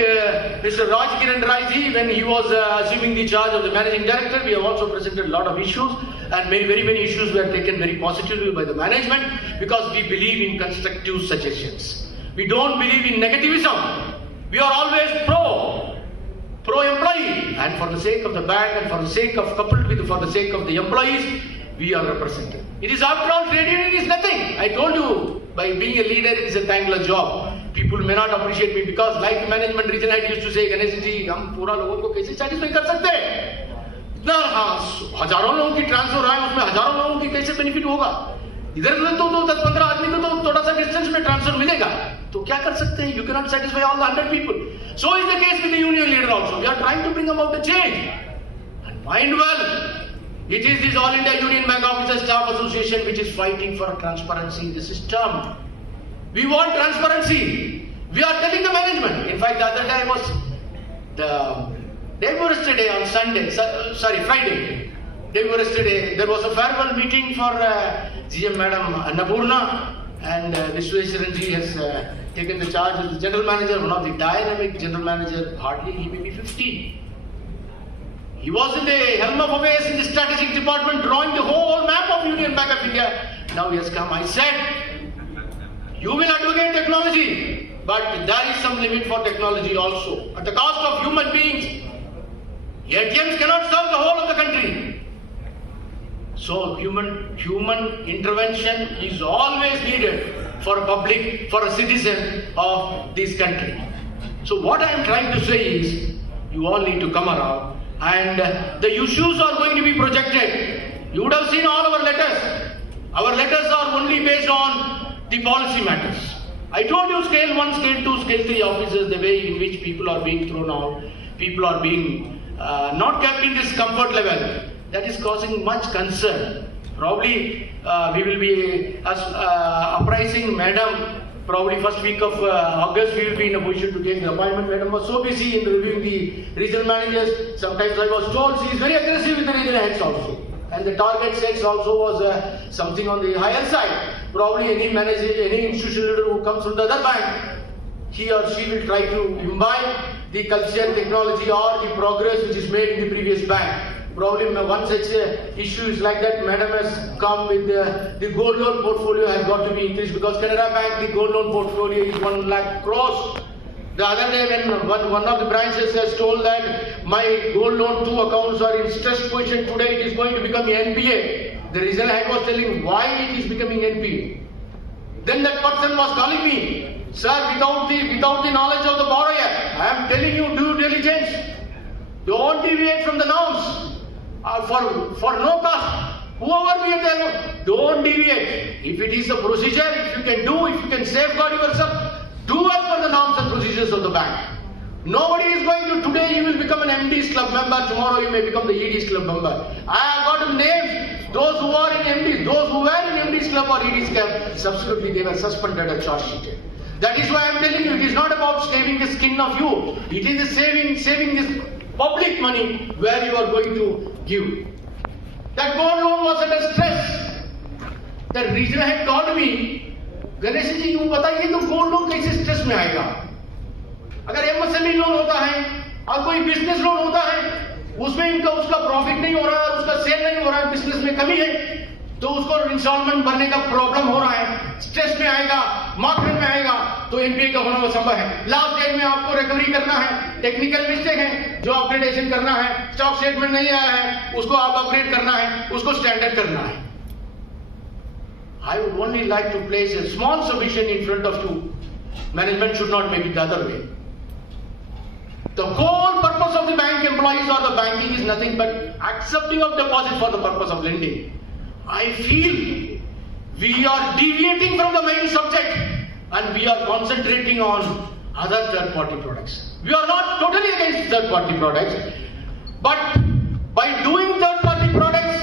Mr. Raj Kiran Rai, when he was assuming the charge of the Managing Director, we have also presented a lot of issues and very many issues were taken very positively by the management because we believe in constructive suggestions. We don't believe in negativism. We are always pro-employee, and for the sake of the bank and for the sake of for the sake of the employees, we are represented. It is after all, trade union is nothing. I told you, by being a leader, it is a thankless job. People may not appreciate me because like management region head used to say, Ganesan ji, हम पूरा लोगों को कैसे satisfy कर सकते हैं? इतना हजारों लोगों की ट्रांसफर है, उसमें हजारों लोगों की कैसे बेनिफिट होगा? इधर तो 10-15 आदमी को तो थोड़ा सा डिस्टेंस में ट्रांसफर मिलेगा, तो क्या कर सकते हैं? You cannot satisfy all the 100 people. So is the case with the union leader also. We are trying to bring about a change. And mind well, it is this All India Union Bank Officers Staff Association which is fighting for transparency in the system. We want transparency. We are telling the management. In fact, the other day was the day before yesterday on Friday. Day before yesterday, there was a farewell meeting for GM Madam Annapurna, and Vishweshwaranji has taken the charge as the general manager, one of the dynamic general manager, hardly he may be 50. He was in the helm of affairs in the strategic department drawing the whole map of Union Bank of India. Now he has come. I said, you will advocate technology, but there is some limit for technology also. At the cost of human beings, ATMs cannot serve the whole of the country. So human intervention is always needed for a public, for a citizen of this country. So what I am trying to say is, you all need to come around and the issues are going to be projected. You would have seen all our letters. Our letters are only based on the policy matters. I told you scale 1, scale 2, scale 3 officers, the way in which people are being thrown out, people are being not kept in this comfort level. That is causing much concern. Probably we will be apprising Madam. Probably first week of August we will be in a position to take the appointment. Madam was so busy in reviewing the regional managers. Sometimes I was told she is very aggressive with the regional heads also. And the target sets also was something on the higher side. Probably any manager, any institutional leader who comes from the other bank, he or she will try to imbibe the culture, technology or the progress which is made in the previous bank. Probably one such issue is like that. Madam has come with the gold loan portfolio has got to be increased because Canara Bank, the gold loan portfolio is 1 lakh crores. The other day when one of the branches has told that my gold loan 2 accounts are in stress position, today it is going to become NPA. The reason I was telling why it is becoming NPA. Then that person was calling me, sir, without the knowledge of the borrower, I am telling you, due diligence. Don't deviate from the norms. For no cost, whoever be there, don't deviate. If it is a procedure, if you can safeguard yourself, do as per the norms and procedures of the bank. Nobody is going to, today you will become an MD's club member, tomorrow you may become the ED's club member. I have got names, those who are in MD's, those who were in MD's club or ED's club, subsequently they were suspended or charge sheeted. That is why I am telling you, it is not about saving the skin of you, it is saving this public money where you are going to give. That gold loan was under stress. The regional head called me, Ganesan ji, you बताइए तो gold loan कैसे stress में आएगा? अगर MSME loan होता है और कोई बिजनेस लोन होता है, उसमें उसका प्रॉफिट नहीं हो रहा है, उसका सेल नहीं हो रहा है, बिजनेस में कमी है, तो उसको इंस्टॉलमेंट भरने का प्रॉब्लम हो रहा है, स्ट्रेस में आएगा, मार्केट में आएगा, तो एनपीए का होना संभव है। लास्ट डेट में आपको रिकवरी करना है, टेक्निकल मिस्टेक है जो अपग्रेडेशन करना है, स्टॉक स्टेटमेंट नहीं आया है उसको आप अपग्रेड करना है, उसको स्टैंडर्ड करना है। I would only like to place a small submission in front of you. Management should not make it the other way. The whole purpose of the bank employees or the banking is nothing but accepting of deposit for the purpose of lending. I feel we are deviating from the main subject and we are concentrating on other third-party products. We are not totally against third-party products, but by doing third-party products,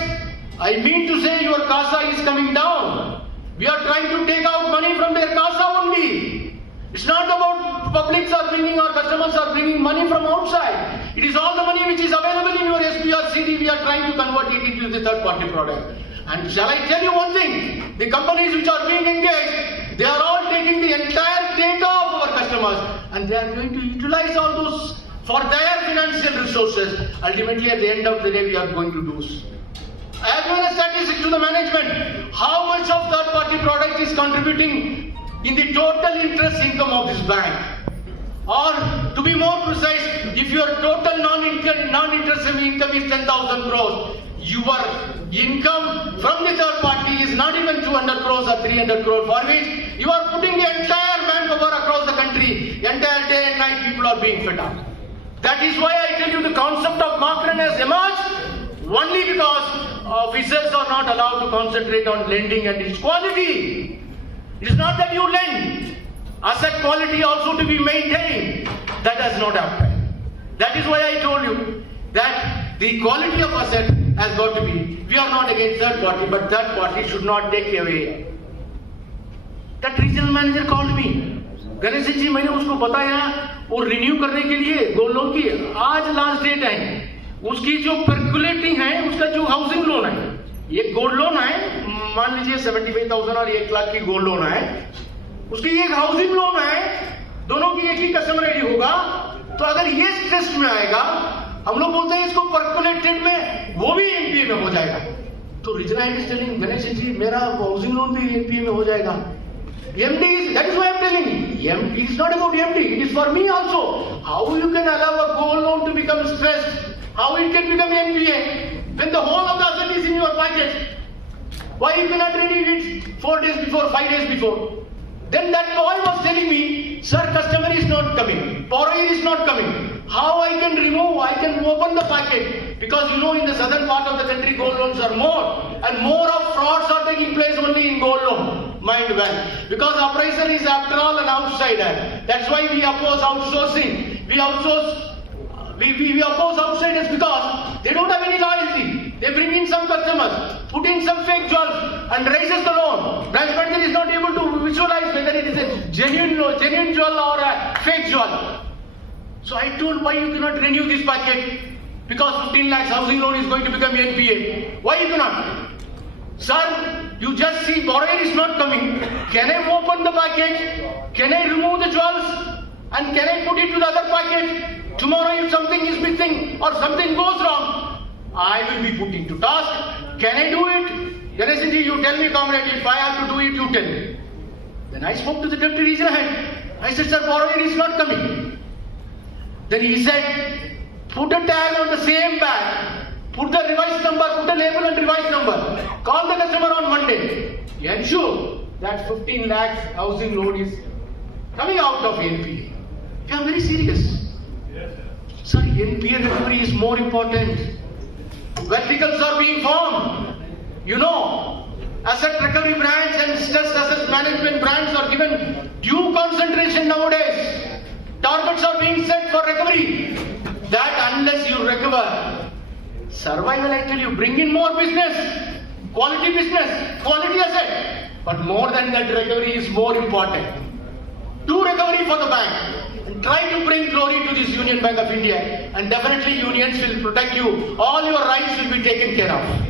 I mean to say your CASA is coming down. We are trying to take out money from their CASA only. It's not about publics are bringing or customers are bringing money from outside. It is all the money which is available in your SP or CD. We are trying to convert it into the third-party product. And shall I tell you one thing? The companies which are being engaged, they are all taking the entire data of our customers and they are going to utilize all those for their financial resources. Ultimately, at the end of the day, we are going to lose. I have given a statistic to the management. How much of third-party product is contributing in the total interest income of this bank? Or to be more precise, if your total non-interest income is 10,000 crores, your income from the third party is not even 200 crores or 300 crores, for which you are putting the entire manpower across the country. Entire day and night people are being fed up. That is why I tell you the concept of market has emerged only because officers are not allowed to concentrate on lending and its quality. It is not that you lend, asset quality also to be maintained. That has not happened. That is why I told you that the quality of asset has got to be. We are not against third party, but third party should not take away. That regional manager called me. Ganesh ji मैंने उसको बताया वो renew करने के लिए gold loan की आज last date है, उसकी जो पर्कुलेटिंग है उसका जो हाउसिंग लोन है, ये गोल्ड लोन है, मान लीजिए 75,000 और 1 लाख की गोल्ड लोन है, उसकी एक हाउसिंग लोन है, दोनों की एक ही कस्टमर रेडी होगा। तो अगर ये स्ट्रेस में आएगा, हम लोग बोलते हैं इसको पर्कुलेटेड में वो भी एनपीए में हो जाएगा। तो regional is telling Ganesh ji मेरा हाउसिंग लोन भी एनपीए में हो जाएगा। MD is, that is why I am telling you, it is not about MD, it is for me also. How you can allow a gold loan to become stressed? How it can become NPA when the whole of the asset is in your pocket? Why you cannot ready it 4 days before, 5 days before? Then that boy was telling me, sir, customer is not coming, borrower is not coming. How I can remove, I can open the packet? Because you know in the southern part of the country gold loans are more and more of frauds are taking place only in gold loan. Mind well. Because appraiser is after all an outsider. That's why we oppose outsourcing. We oppose outsiders because they don't have any loyalty. They bring in some customers, put in some fake jewels and raises the loan. Branch manager is not able to visualize whether it is a genuine jewel or a fake jewel. So I told why you cannot renew this packet? Because 15 lakhs housing loan is going to become NPA. Why you cannot? Sir, you just see borrower is not coming. Can I open the packet? Can I remove the jewels? And can I put it to the other packet? Tomorrow if something is missing or something goes wrong, I will be put into task. Can I do it? Ganesan ji, you tell me, comrade, if I have to do it, you tell me. Then I spoke to the deputy regional head. I said, sir, borrower is not coming. Then he said, put a tag on the same bag. Put the revised number, put a label and revised number. Call the customer on Monday. Ensure that 15 lakhs housing loan is coming out of NPA. We are very serious. Yes, sir. Sir, NPA recovery is more important. Verticals are being formed. You know, asset recovery branch and stress asset management branch are given due concentration nowadays. Targets are being set for recovery. That unless you recover, survival, I tell you, bring in more business, quality asset. But more than that, recovery is more important. Do recovery for the bank and try to bring glory to this Union Bank of India. And definitely unions will protect you. All your rights will be taken care of.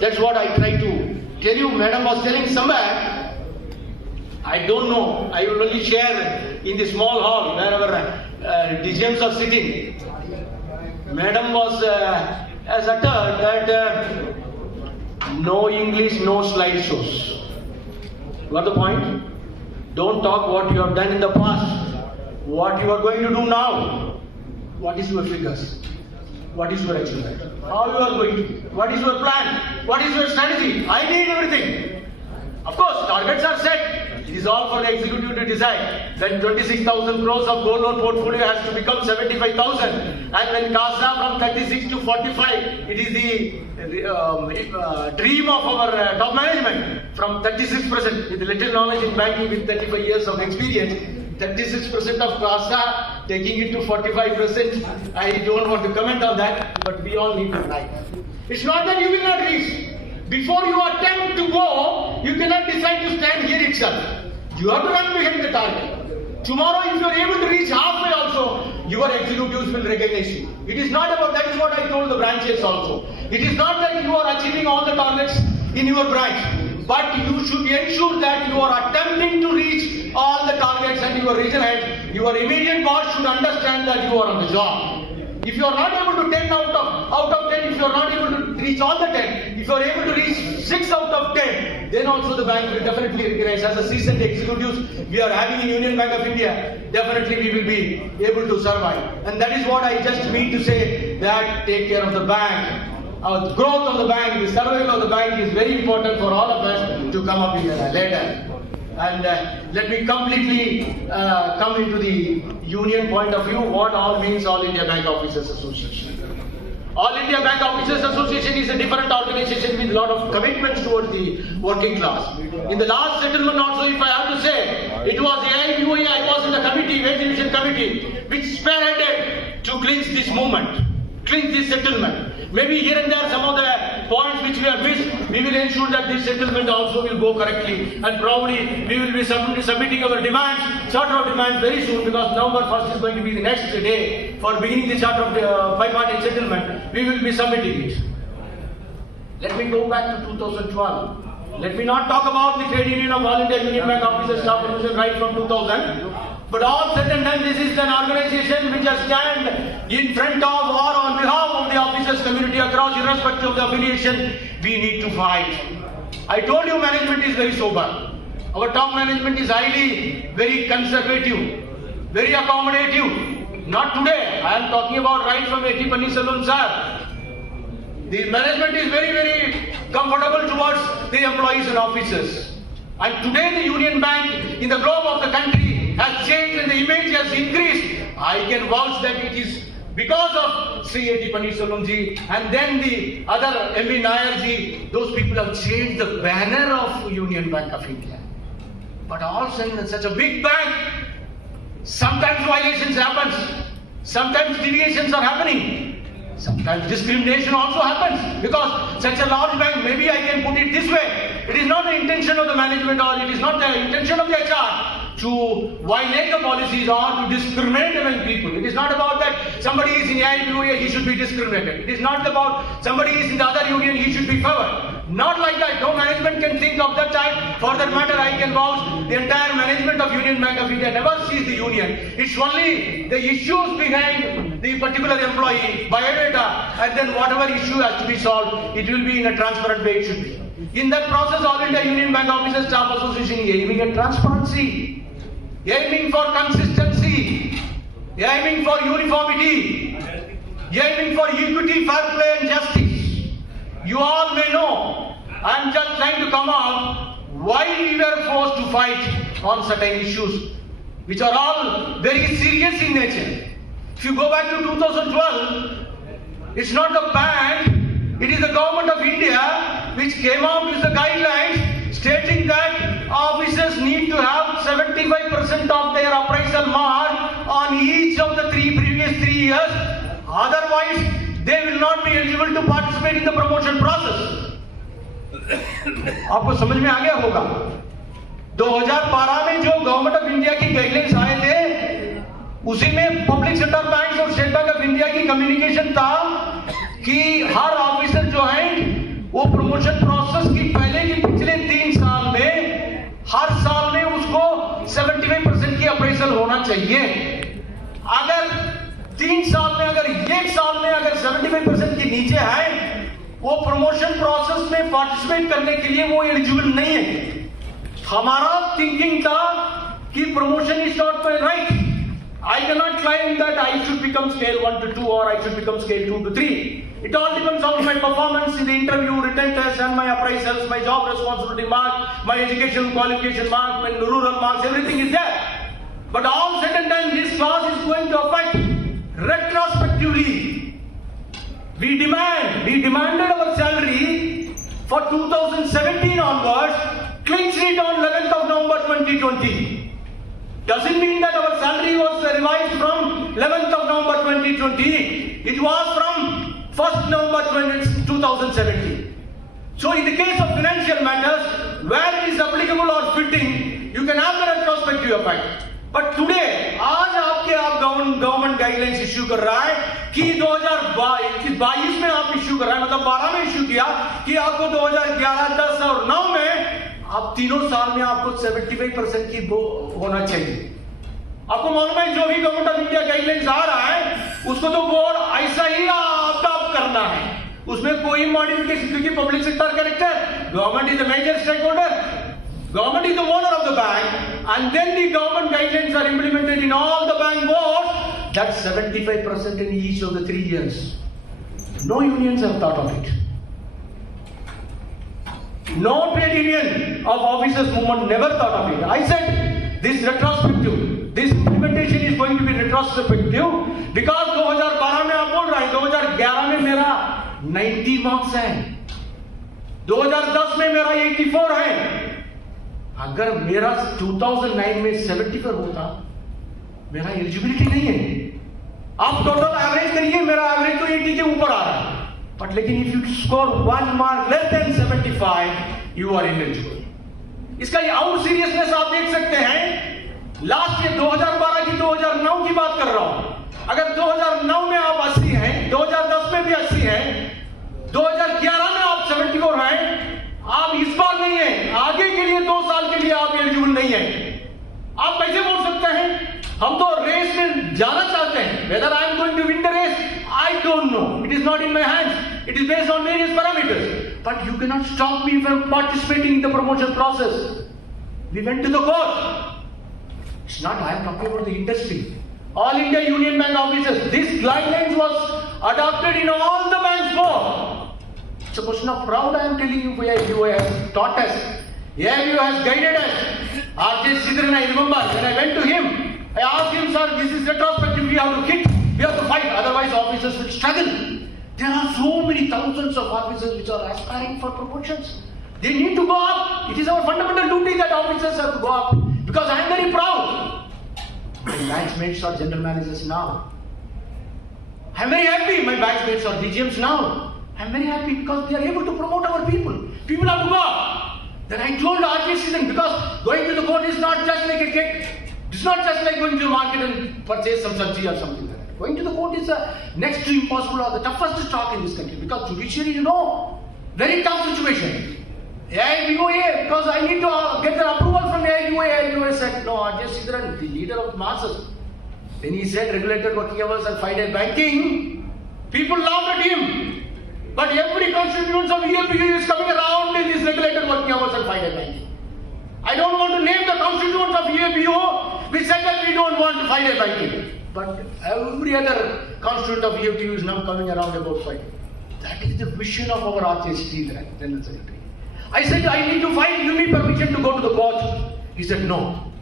That's what I try to tell you. Madam was telling somewhere, I don't know, I will only share in the small hall wherever DGMs are sitting. Madam was has uttered that No English, no slideshows. Got the point? Don't talk what you have done in the past. What you are going to do now. What is your figures? What is your achievement? How you are going to? What is your plan? What is your strategy? I need everything. Of course, targets are set. It is all for the executive to decide. When 26,000 crores of gold loan portfolio has to become 75,000, and when CASA from 36 to 45, it is the dream of our top management. From 36%, with little knowledge in banking, with 35 years of experience, 36% of CASA, taking it to 45%. I don't want to comment on that, but we all need to try. It's not that you will not reach. Before you attempt to go, you cannot decide to stand here itself. You have to run behind the target. Tomorrow, if you are able to reach halfway also, your executives will recognize you. It is not about, that is what I told the branches also. It is not that you are achieving all the targets in your branch, but you should ensure that you are attempting to reach all the targets, and your regional head, your immediate boss should understand that you are on the job. If you are not able to 10 out of 10, if you are not able to reach all the 10, if you are able to reach 6 out of 10, then also the bank will definitely recognize. As a seasoned executives we are having in Union Bank of India, definitely we will be able to survive. And that is what I just mean to say, that take care of the bank. Our growth of the bank, the survival of the bank is very important for all of us to come up in later. And let me completely come into the union point of view, what all means All India Bank Officers Association. All India Bank Officers Association is a different organization with a lot of commitments towards the working class. In the last settlement also, if I have to say, it was the AIBOA, I was in the committee, wage division committee, which spearheaded to clinch this movement, clinch this settlement. Maybe here and there some of the points which we have missed, we will ensure that this settlement also will go correctly, and probably we will be submitting our demands, charter of demands very soon, because November 1st is going to be the next day for beginning the charter of bipartite settlement. We will be submitting it. Let me go back to 2012. Let me not talk about the trade union of All India Union Bank Officers Staff Association right from 2000. But all said and done, this is an organization which has stand in front of or on behalf of the officers community across, irrespective of the affiliation. We need to fight. I told you, management is very sober. Our top management is highly, very conservative, very accommodative. Not today. I am talking about right from A.T. Pannisalvan sir. The management is very, very comfortable towards the employees and officers. And today the Union Bank in the globe of the country has changed and the image has increased. I can vouch that it is because of Sri A.T. Pannisalvan and then the other M.V. Nair, those people have changed the banner of Union Bank of India. But all saying that such a big bank, sometimes violations happen, sometimes deviations are happening, sometimes discrimination also happens, because such a large bank, maybe I can put it this way, it is not the intention of the management or it is not the intention of the HR to violate the policies or to discriminate among people. It is not about that somebody is in AIUBOA, he should be discriminated. It is not about somebody is in the other union, he should be favored. Not like that. No management can think of that type. For that matter, I can vouch the entire management of Union Bank of India never sees the union. It's only the issues behind the particular employee, biodata, and then whatever issue has to be solved, it will be in a transparent way it should be. In that process, All India Union Bank Officers Staff Association is aiming at transparency, aiming for consistency, aiming for uniformity, aiming for equity, fair play and justice. You all may know, I am just trying to come out why we were forced to fight on certain issues which are all very serious in nature. If you go back to 2012, it's not the bank, it is the government of India which came out with the guidelines stating that officers need to have 75% of their appraisal mark on each of the previous 3 years. Otherwise, they will not be eligible to participate in the promotion process. आपको समझ में आ गया होगा 2012 में जो government of India की guidelines आए थे उसी में पब्लिक सेक्टर बैंक्स और स्टेट बैंक ऑफ इंडिया की कम्युनिकेशन था कि हर ऑफिसर जो है वो प्रमोशन प्रोसेस की पहले की पिछले 3 साल में हर साल में उसको 75% की अप्रेजल होना चाहिए। अगर 3 साल में अगर 1 साल में अगर 75% के नीचे है वो प्रमोशन प्रोसेस में पार्टिसिपेट करने के लिए वो एलिजिबल नहीं है। हमारा थिंकिंग था कि promotion is not my right. I cannot claim that I should become scale 1 to 2 or I should become scale 2 to 3. It all depends on my performance in the interview, written test and my appraisals, my job responsibility mark, my educational qualification mark, my rural marks, everything is there. But all said and done, this clause is going to affect retrospectively. We demanded our salary for 2017 onwards, clean sheet on 11th of November 2020. Doesn't mean that our salary was revised from 11th of November 2020. It was from 1st November 2017. So in the case of financial matters, where it is applicable or fitting, you can have the retrospective effect. But today, आज आप government guidelines issue कर रहा है कि 2022 में आप issue कर रहा है, मतलब 12 में इश्यू किया कि आपको 2011, 10 और 9 में आप तीनों साल में आपको 75% की होना चाहिए। आपको मालूम है जो भी गवर्नमेंट ऑफ इंडिया गाइडलाइंस आ रहा है उसको तो बोर्ड ऐसा ही अडॉप्ट करना है, उसमें कोई मॉडिफिकेशन, क्योंकि public sector character, government is the major stakeholder, government is the owner of the bank, and then the government guidelines are implemented in all the bank boards. That's 75% in each of the 3 years. No unions have thought of it. No trade union of officers movement never thought of it. I said this retrospective, this implementation is going to be retrospective because 2012 में आप बोल रहे हैं, 2011 में मेरा 90 marks है, 2010 में मेरा 84 है। अगर मेरा 2009 में 74 होता, मेरा एलिजिबिलिटी नहीं है। आप टोटल एवरेज करिए, मेरा एवरेज तो 80 के ऊपर आ रहा है, बट लेकिन if you score 1 mark less than 75, you are ineligible. इसका और सीरियसनेस आप देख सकते हैं। लास्ट ईयर 2012 की 2009 की बात कर रहा हूं। अगर 2009 में आप 80 हैं, 2010 में भी 80 हैं, 2011 में आप 74 हैं, आप इस बार नहीं है, आगे के लिए 2 साल के लिए आप एलिजिबल नहीं है। आप कैसे बोल सकते हैं? हम तो रेस में जाना चाहते हैं। Whether I am going to win the race, I don't know. It is not in my hands. It is based on various parameters. But you cannot stop me from participating in the promotion process. We went to the court. It's not I am talking about the industry. All India Union Bank officers. This guidelines was adopted in all the banks board. It's a question of proud. I am telling you, AIBOA has taught us. AIBOA has guided us. R.J. Sidran, I remember when I went to him, I asked him, sir, this is retrospective. We have to hit, we have to fight. Otherwise, officers will struggle. There are so many thousands of officers which are aspiring for promotions. They need to go up. It is our fundamental duty that officers have to go up. Because I am very proud. My batchmates are general managers now. I am very happy. My batchmates are DGMs now. I am very happy because we are able to promote our people. People have to go up. Then I told R.J. Sidran, because going to the court is not just like a cake. It's not just like going to the market and purchase some sabji or something like that. Going to the court is the next to impossible or the toughest talk in this country. Because judiciary, you know, very tough situation. AIBOA, because I need to get the approval from AIBOA. AIBOA said, no, R.J. Sidran, the leader of the masses. Then he said regulated working hours and 5-day banking. People laughed at him. But every constituent of EABU is coming around in this regulated working hours and 5-day banking. I don't want to name the constituents of EABU which said that we don't want 5-day banking. But every other constituent of EABU is now coming around about 5-day. That is the vision of our R.J. Sidran, General Secretary. I said, I need to find, give me permission to go to the court. He said, no.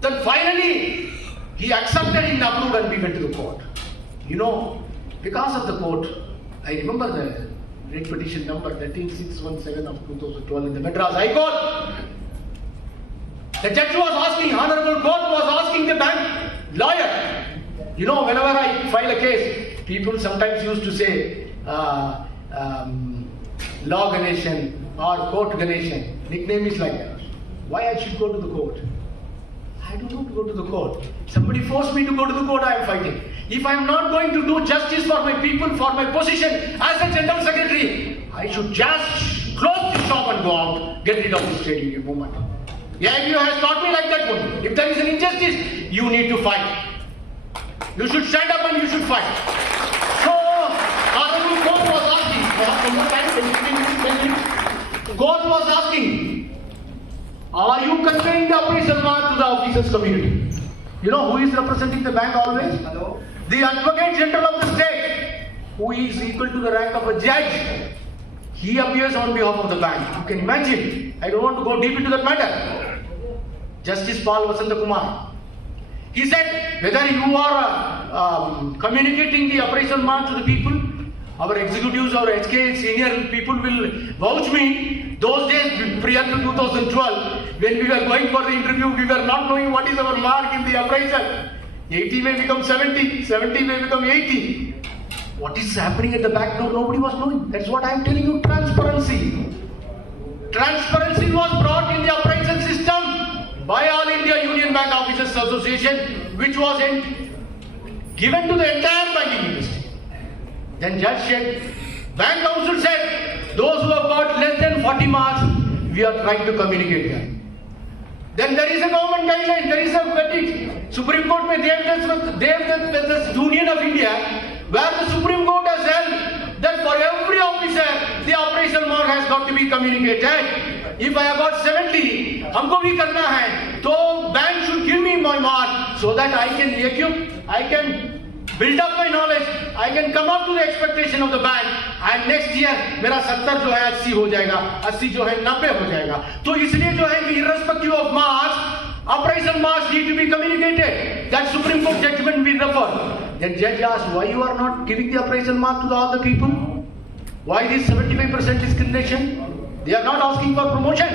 Then finally, he accepted and approved and we went to the court. You know, because of the court, I remember the writ petition number 13617 of 2012 in the Madras High Court. The judge was asking, Honorable Court was asking the bank lawyer. You know, whenever I file a case, people sometimes used to say, law Ganesan or court Ganesan. Nickname is like that. Why I should go to the court? I don't want to go to the court. Somebody forced me to go to the court, I am fighting. If I am not going to do justice for my people, for my position as a General Secretary, I should just close the shop and go out, get rid of this trade union movement. AIBOA has taught me like that one. If there is an injustice, you need to fight. You should stand up and you should fight. So, Honorable Court was asking, Court was asking, are you conveying the appraisal mark to the officers community? You know who is representing the bank always? Hello? The Advocate General of the state, who is equal to the rank of a judge. He appears on behalf of the bank. You can imagine. I don't want to go deep into that matter. Justice Paul Vasanta Kumar. He said, whether you are communicating the appraisal mark to the people, our executives or HK senior people will vouch me. Those days prior to 2012, when we were going for the interview, we were not knowing what is our mark in the appraisal. 80 may become 70, 70 may become 80. What is happening at the back door, nobody was knowing. That's what I am telling you, transparency. Transparency was brought in the appraisal system by All India Union Bank Officers Association, which was given to the entire banking industry. Then Judge said, Bank Council said, those who have got less than 40 marks, we are trying to communicate them. Then there is a government guideline, there is a verdict. Supreme Court may the Union of India, where the Supreme Court has held that for every officer, the appraisal mark has got to be communicated. If I have got 70, हमको भी करना है, तो bank should give me my mark so that I can equip, I can build up my knowledge, I can come up to the expectation of the bank, and next year मेरा 70 जो है 80 हो जाएगा, 80 जो है 90 हो जाएगा. तो इसलिए जो है कि irrespective of marks, appraisal marks need to be communicated. That Supreme Court judgment we refer. Then judge asked, why you are not giving the appraisal mark to all the people? Why this 75% discrimination? They are not asking for promotion.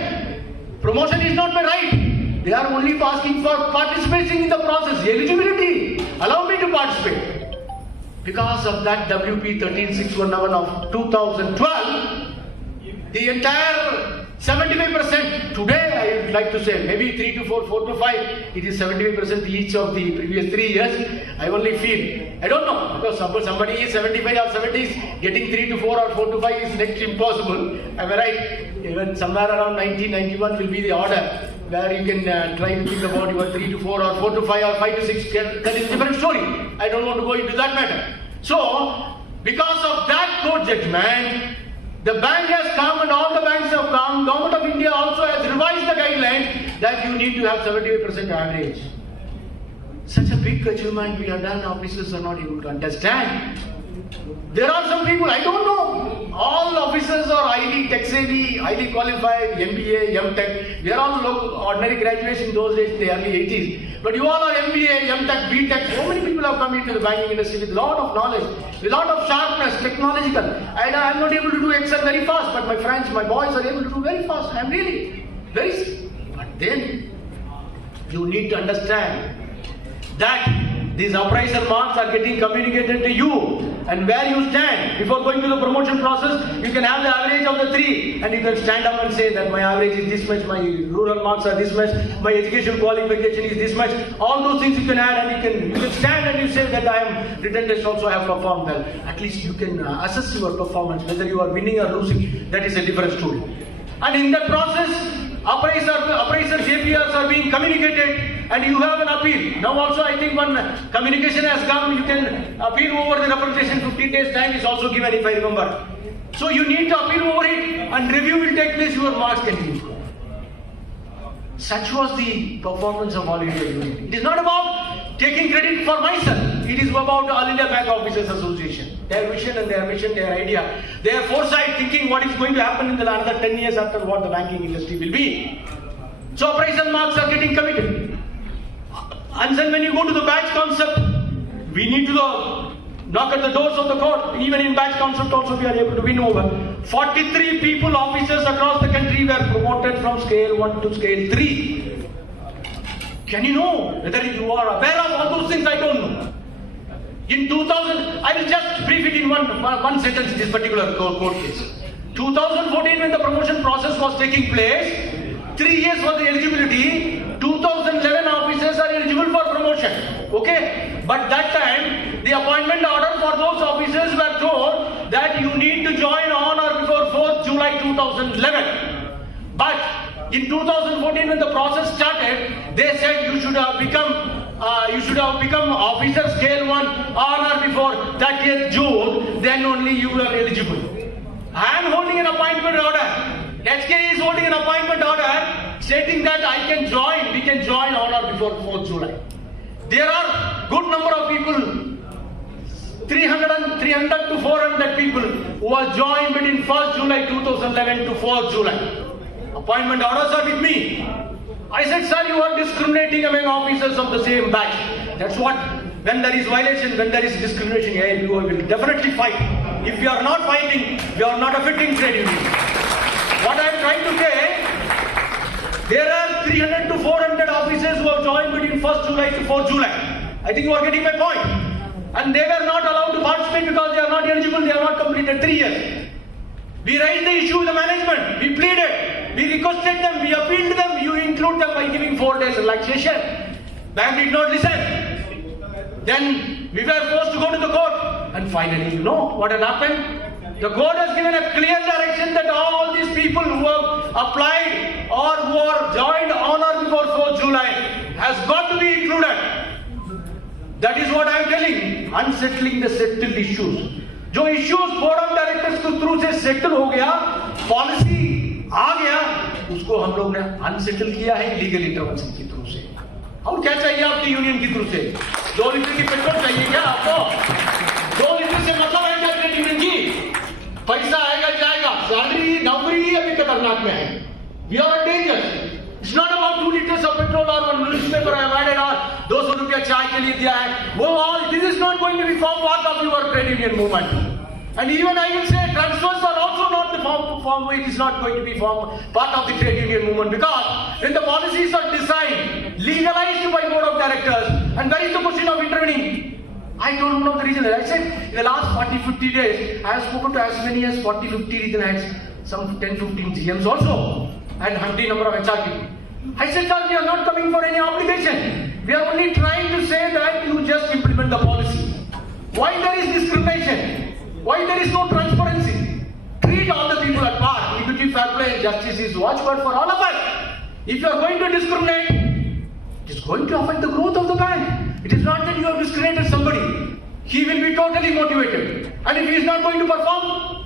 Promotion is not my right. They are only asking for participating in the process, eligibility. Allow me to participate. Because of that WP 13619 of 2012, the entire 75%, today I would like to say, maybe 3 to 4, 4 to 5, it is 75% each of the previous 3 years. I only feel, I don't know, because somebody is 75 or 70s, getting 3 to 4 or 4 to 5 is next impossible. Am I right? Even somewhere around 1991 will be the order, where you can try to think about your 3 to 4 or 4 to 5 or 5 to 6, that is a different story. I don't want to go into that matter. So, because of that court judgment, the bank has come and all the banks have come. Government of India also has revised the guidelines that you need to have 78% average. Such a big achievement we have done, officers are not able to understand. There are some people, I don't know, all officers are highly tech-savvy, highly qualified, MBA, MTech. We are all ordinary graduates in those days, in the early 80s. But you all are MBA, MTech, BTech. So many people have come into the banking industry with a lot of knowledge, with a lot of sharpness, technological. I am not able to do Excel very fast, but my friends, my boys are able to do very fast. I am really very. But then, you need to understand that these appraisal marks are getting communicated to you, and where you stand before going to the promotion process, you can have the average of the 3, and you can stand up and say that my average is this much, my rural marks are this much, my education qualification is this much. All those things you can add, and you can stand and you say that I am written test also have performed well. At least you can assess your performance, whether you are winning or losing. That is a different story. And in that process, appraisers, JPRs are being communicated, and you have an appeal. Now also I think one communication has come, you can appeal over the representation. 15 days time is also given, if I remember. So you need to appeal over it, and review will take place, your marks can be improved. Such was the performance of All India Union. It is not about taking credit for myself. It is about All India Bank Officers Association. Their vision and their mission, their idea, their foresight, thinking what is going to happen in the another 10 years after what the banking industry will be. So appraisal marks are getting committed. And then when you go to the batch concept, we need to knock at the doors of the court. Even in batch concept also we are able to win over. 43 people, officers across the country were promoted from scale 1 to scale 3. Can you know whether you are aware of all those things? I don't know. In 2000, I will just brief it in one sentence, this particular court case. 2014, when the promotion process was taking place, 3 years for the eligibility, 2011 officers are eligible for promotion. Okay? But that time, the appointment order for those officers were told that you need to join on or before 4th July 2011. But in 2014, when the process started, they said you should have become officer scale 1 on or before 30th June, then only you are eligible. I am holding an appointment order. HK is holding an appointment order stating that we can join on or before 4th July. There are good number of people, 300 to 400 people who are joined between 1st July 2011 to 4th July. Appointment orders are with me. I said, sir, you are discriminating among officers of the same batch. That's what, when there is violation, when there is discrimination, AIBOA will definitely fight. If we are not fighting, we are not a fitting trade union. What I am trying to say, there are 300 to 400 officers who have joined between 1st July to 4th July. I think you are getting my point. And they were not allowed to participate because they are not eligible, they have not completed 3 years. We raised the issue with the management, we pleaded, we requested them, we appealed them, you include them by giving 4 days relaxation. Bank did not listen. Then we were forced to go to the court. And finally, you know what had happened? The court has given a clear direction that all these people who have applied or who are joined on or before 4th July has got to be included. That is what I am telling. Unsettling the settled issues. जो issues board of directors के through से settle हो गया, policy आ गया, उसको हम लोग ने unsettle किया है legal intervention के through से. और क्या चाहिए आपकी यूनियन की through से? 2 लीटर की पेट्रोल चाहिए क्या आपको? 2 लीटर से मतलब है क्या ट्रेड यूनियन की? पैसा आएगा जाएगा, सैलरी नौकरी अभी खतरनाक में है. We are a danger. It's not about 2 liters of petrol or one newspaper I have added or 200 रुपया चाय के लिए दिया है. वो all this is not going to be form part of your trade union movement. And even I will say transfers are also not the form it is not going to be form part of the trade union movement because when the policies are designed, legalized by board of directors, and where is the question of intervening? I don't know the reason. I said in the last 40-50 days, I have spoken to as many as 40-50 regional heads, some 10-15 GMs also, and 100 number of HR people. I said, sir, we are not coming for any obligation. We are only trying to say that you just implement the policy. Why there is discrimination? Why there is no transparency? Treat all the people at par. Equity, fair play, and justice is watchword for all of us. If you are going to discriminate, it is going to affect the growth of the bank. It is not that you have discriminated somebody. He will be totally motivated. And if he is not going to perform,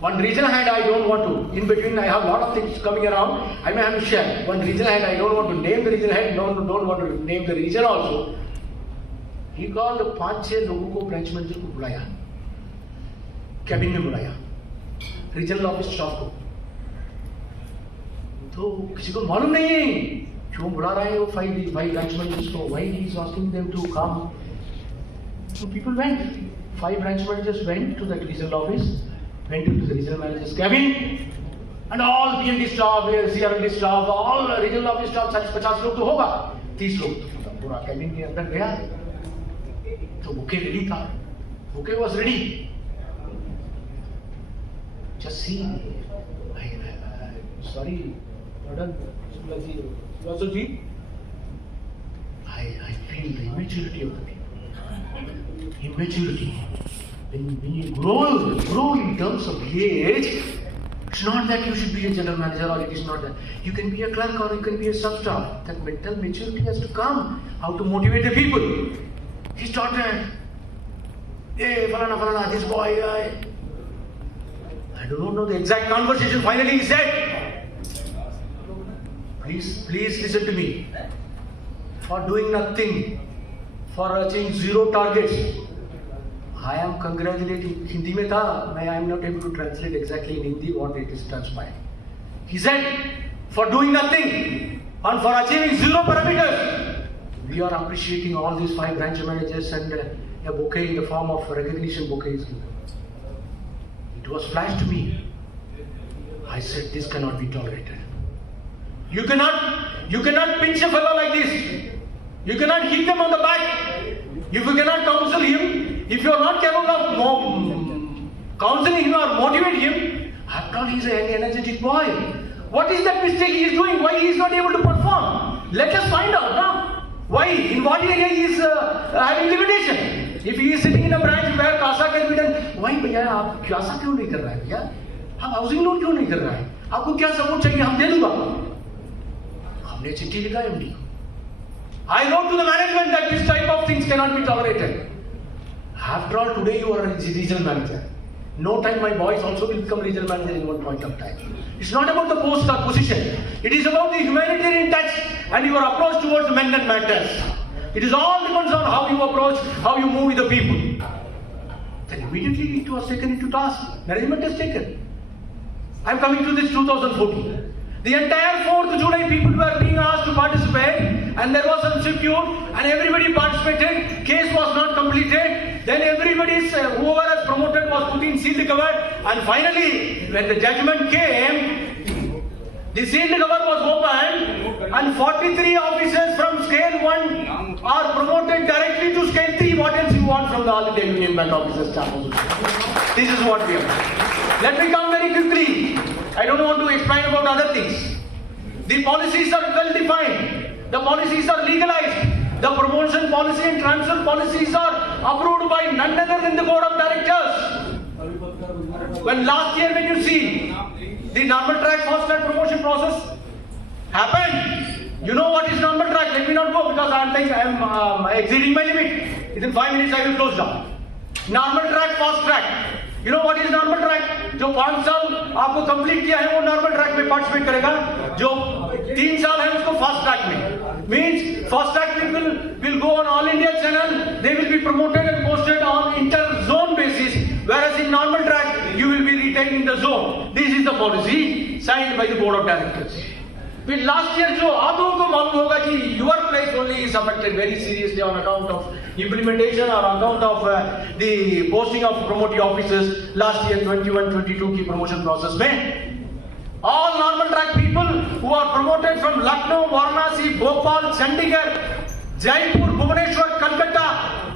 one regional head I don't want to, in between I have a lot of things coming around, I may have to share. One regional head, I don't want to name the regional head, don't want to name the region also. He called 5-6 लोगों को branch manager को बुलाया, cabin में बुलाया, regional office staff को. तो किसी को मालूम नहीं है क्यों बुला रहा है वो 5 ब्रांच मैनेजर्स को. Why he is asking them to come? So people went. 5 branch managers went to the regional office, went into the regional manager's cabin, and all B&D staff, CRD staff, all regional office staff, 40-50 लोग तो होगा, 30 लोग तो पूरा cabin के अंदर गया. तो बुके रेडी था, bouquet was ready. Just see, sorry, Madam Sulaji, I feel the immaturity of the people. Immaturity. When you grow in terms of age, it's not that you should be a general manager or it is not that. You can be a clerk or you can be a sub-staff. That mental maturity has to come. How to motivate the people. He started, hey, falana, this boy, I don't know the exact conversation. Finally he said, please listen to me. For doing nothing, for achieving 0 targets, I am congratulating. Hindi mein tha, I am not able to translate exactly in Hindi what it is transpired. He said, for doing nothing and for achieving 0 parameters, we are appreciating all these 5 branch managers and a bouquet in the form of recognition bouquet is given. It was flashed to me. I said, this cannot be tolerated. You cannot pinch a fellow like this. You cannot hit them on the back. If you cannot counsel him, if you are not capable of counseling him or motivate him, after all he is an energetic boy. What is that mistake he is doing? Why he is not able to perform? Let us find out now. Why? In what area he is having limitation? If he is sitting in a branch where CASA can be done, why भैया आप CASA क्यों नहीं कर रहा है भैया? आप housing loan क्यों नहीं कर रहा है? आपको क्या सपोर्ट चाहिए? हम दे दूंगा. हमने चिट्ठी लिखा MD. I wrote to the management that this type of things cannot be tolerated. After all, today you are a regional manager. No time my boys also will become regional manager in one point of time. It's not about the post or position. It is about the humanitarian touch and your approach towards men and matters. It is all depends on how you approach, how you move with the people. Then immediately it was taken into task. Management is taken. I am coming to this 2014. The entire 4th July people were being asked to participate and there was some dispute and everybody participated. Case was not completed. Then everybody's whoever has promoted was put in sealed cover and finally when the judgment came, the sealed cover was opened and 43 officers from scale 1 are promoted directly to scale 3. What else you want from the All India Union Bank officers staff? This is what we have. Let me come very quickly. I don't want to explain about other things. The policies are well defined. The policies are legalized. The promotion policy and transfer policies are approved by none other than the board of directors. When last year when you see the normal track fast track promotion process happened, you know what is normal track. Let me not go because I am exceeding my limit. Within 5 minutes I will close down. Normal track fast track. You know what is normal track? जो 5 साल आपको complete किया है वो normal track में participate करेगा, जो 3 साल है उसको फास्ट ट्रैक में. Means fast track people will go on all India channel, they will be promoted and posted on inter-zone basis, whereas in normal track you will be retained in the zone. This is the policy signed by the board of directors. फिर last year जो आप लोगों को मालूम होगा कि your place only is affected very seriously on account of implementation और account of the posting of promotive officers last year 21-22 की प्रमोशन प्रोसेस में all normal track people who are promoted from Lucknow, Varanasi, Bhopal, Chandigarh, Jaipur, Bhubaneswar, Calcutta,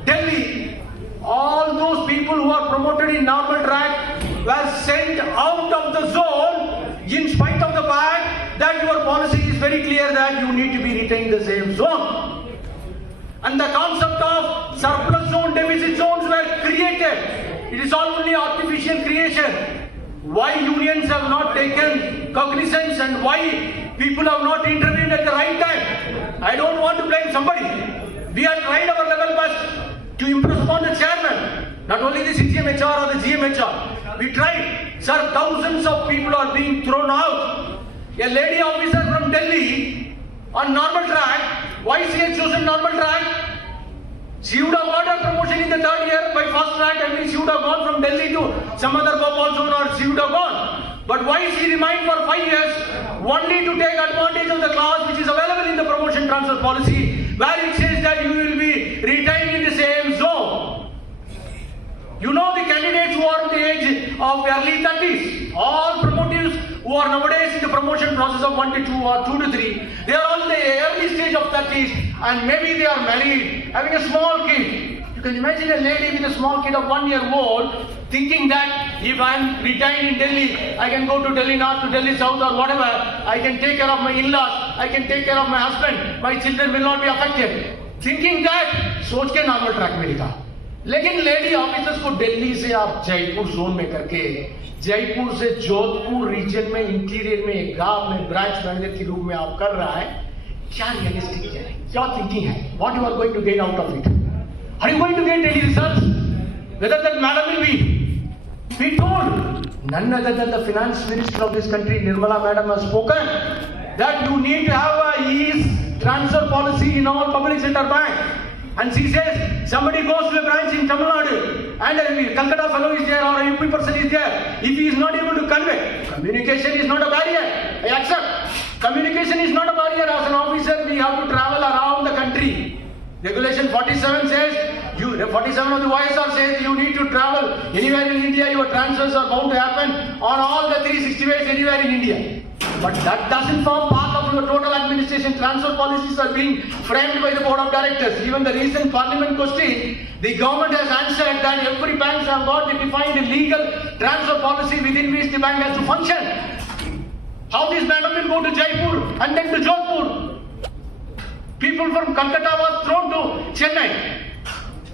Delhi, all those people who are promoted in normal track were sent out of the zone in spite of the fact that your policy is very clear that you need to be retained in the same zone. And the concept of surplus zone, deficit zones were created. It is all only artificial creation. Why unions have not taken cognizance and why people have not intervened at the right time? I don't want to blame somebody. We have tried our level best to impress upon the chairman, not only the CGMHR or the GMHR. We tried. Sir, thousands of people are being thrown out. A lady officer from Delhi on normal track. Why she has chosen normal track? She would have got her promotion in the 3rd year by fast track and she would have gone from Delhi to some other Bhopal zone or she would have gone. But why she remained for 5 years? Only to take advantage of the clause which is available in the promotion transfer policy where it says that you will be retained in the same zone. You know the candidates who are in the age of early 30s, all promotives who are nowadays in the promotion process of 1 to 2 or 2 to 3, they are all in the early stage of 30s and maybe they are married, having a small kid. You can imagine a lady with a small kid of 1 year old thinking that if I am retained in Delhi, I can go to Delhi North, to Delhi South or whatever, I can take care of my in-laws, I can take care of my husband, my children will not be affected. Thinking that, सोच के normal track में लिखा. लेकिन lady officers को दिल्ली से आप Jaipur zone में करके जयपुर से जोधपुर रीजन में इंटीरियर में एक गांव में ब्रांच मैनेजर के रूप में आप कर रहा है. क्या रियलिस्टिक है, क्या थिंकिंग है? What you are going to gain out of it? Are you going to get any results? Whether that madam will be told. None other than the finance minister of this country, Nirmala madam, has spoken that you need to have a ease transfer policy in all public sector banks. And she says, somebody goes to a branch in Tamil Nadu and a Calcutta fellow is there or a UP person is there. If he is not able to convey, communication is not a barrier. I accept. Communication is not a barrier. As an officer, we have to travel around the country. Regulation 47 says, 47 of the OSR says you need to travel anywhere in India. Your transfers are bound to happen on all the 360 ways anywhere in India. But that doesn't form part of your total administration. Transfer policies are being framed by the board of directors. Even the recent parliament question, the government has answered that every bank have got a defined legal transfer policy within which the bank has to function. How this madam will go to Jaipur and then to Jodhpur? People from Calcutta was thrown to Chennai.